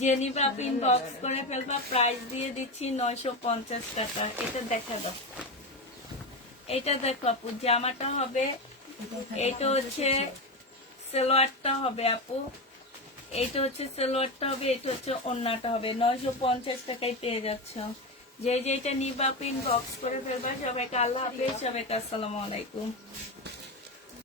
যে নিবা আপনি ইনবক্স করে ফেলবা, প্রাইস দিয়ে দিচ্ছি 950 টাকা। এটা দেখা দাও, এটা দেখো আপু, জামাটা হবে, এটা হচ্ছে সালোয়ারটা হবে আপু, এইটা হচ্ছে সালোয়ারটা হবে, এটা হচ্ছে ওড়নাটা হবে। 950 টাকায় পেয়ে যাচ্ছ। যে যেটা নিবা ইনবক্স করে ফেলবা। সবাইকে আল্লাহ হাফেজ, সবাইকে আসসালামু আলাইকুম।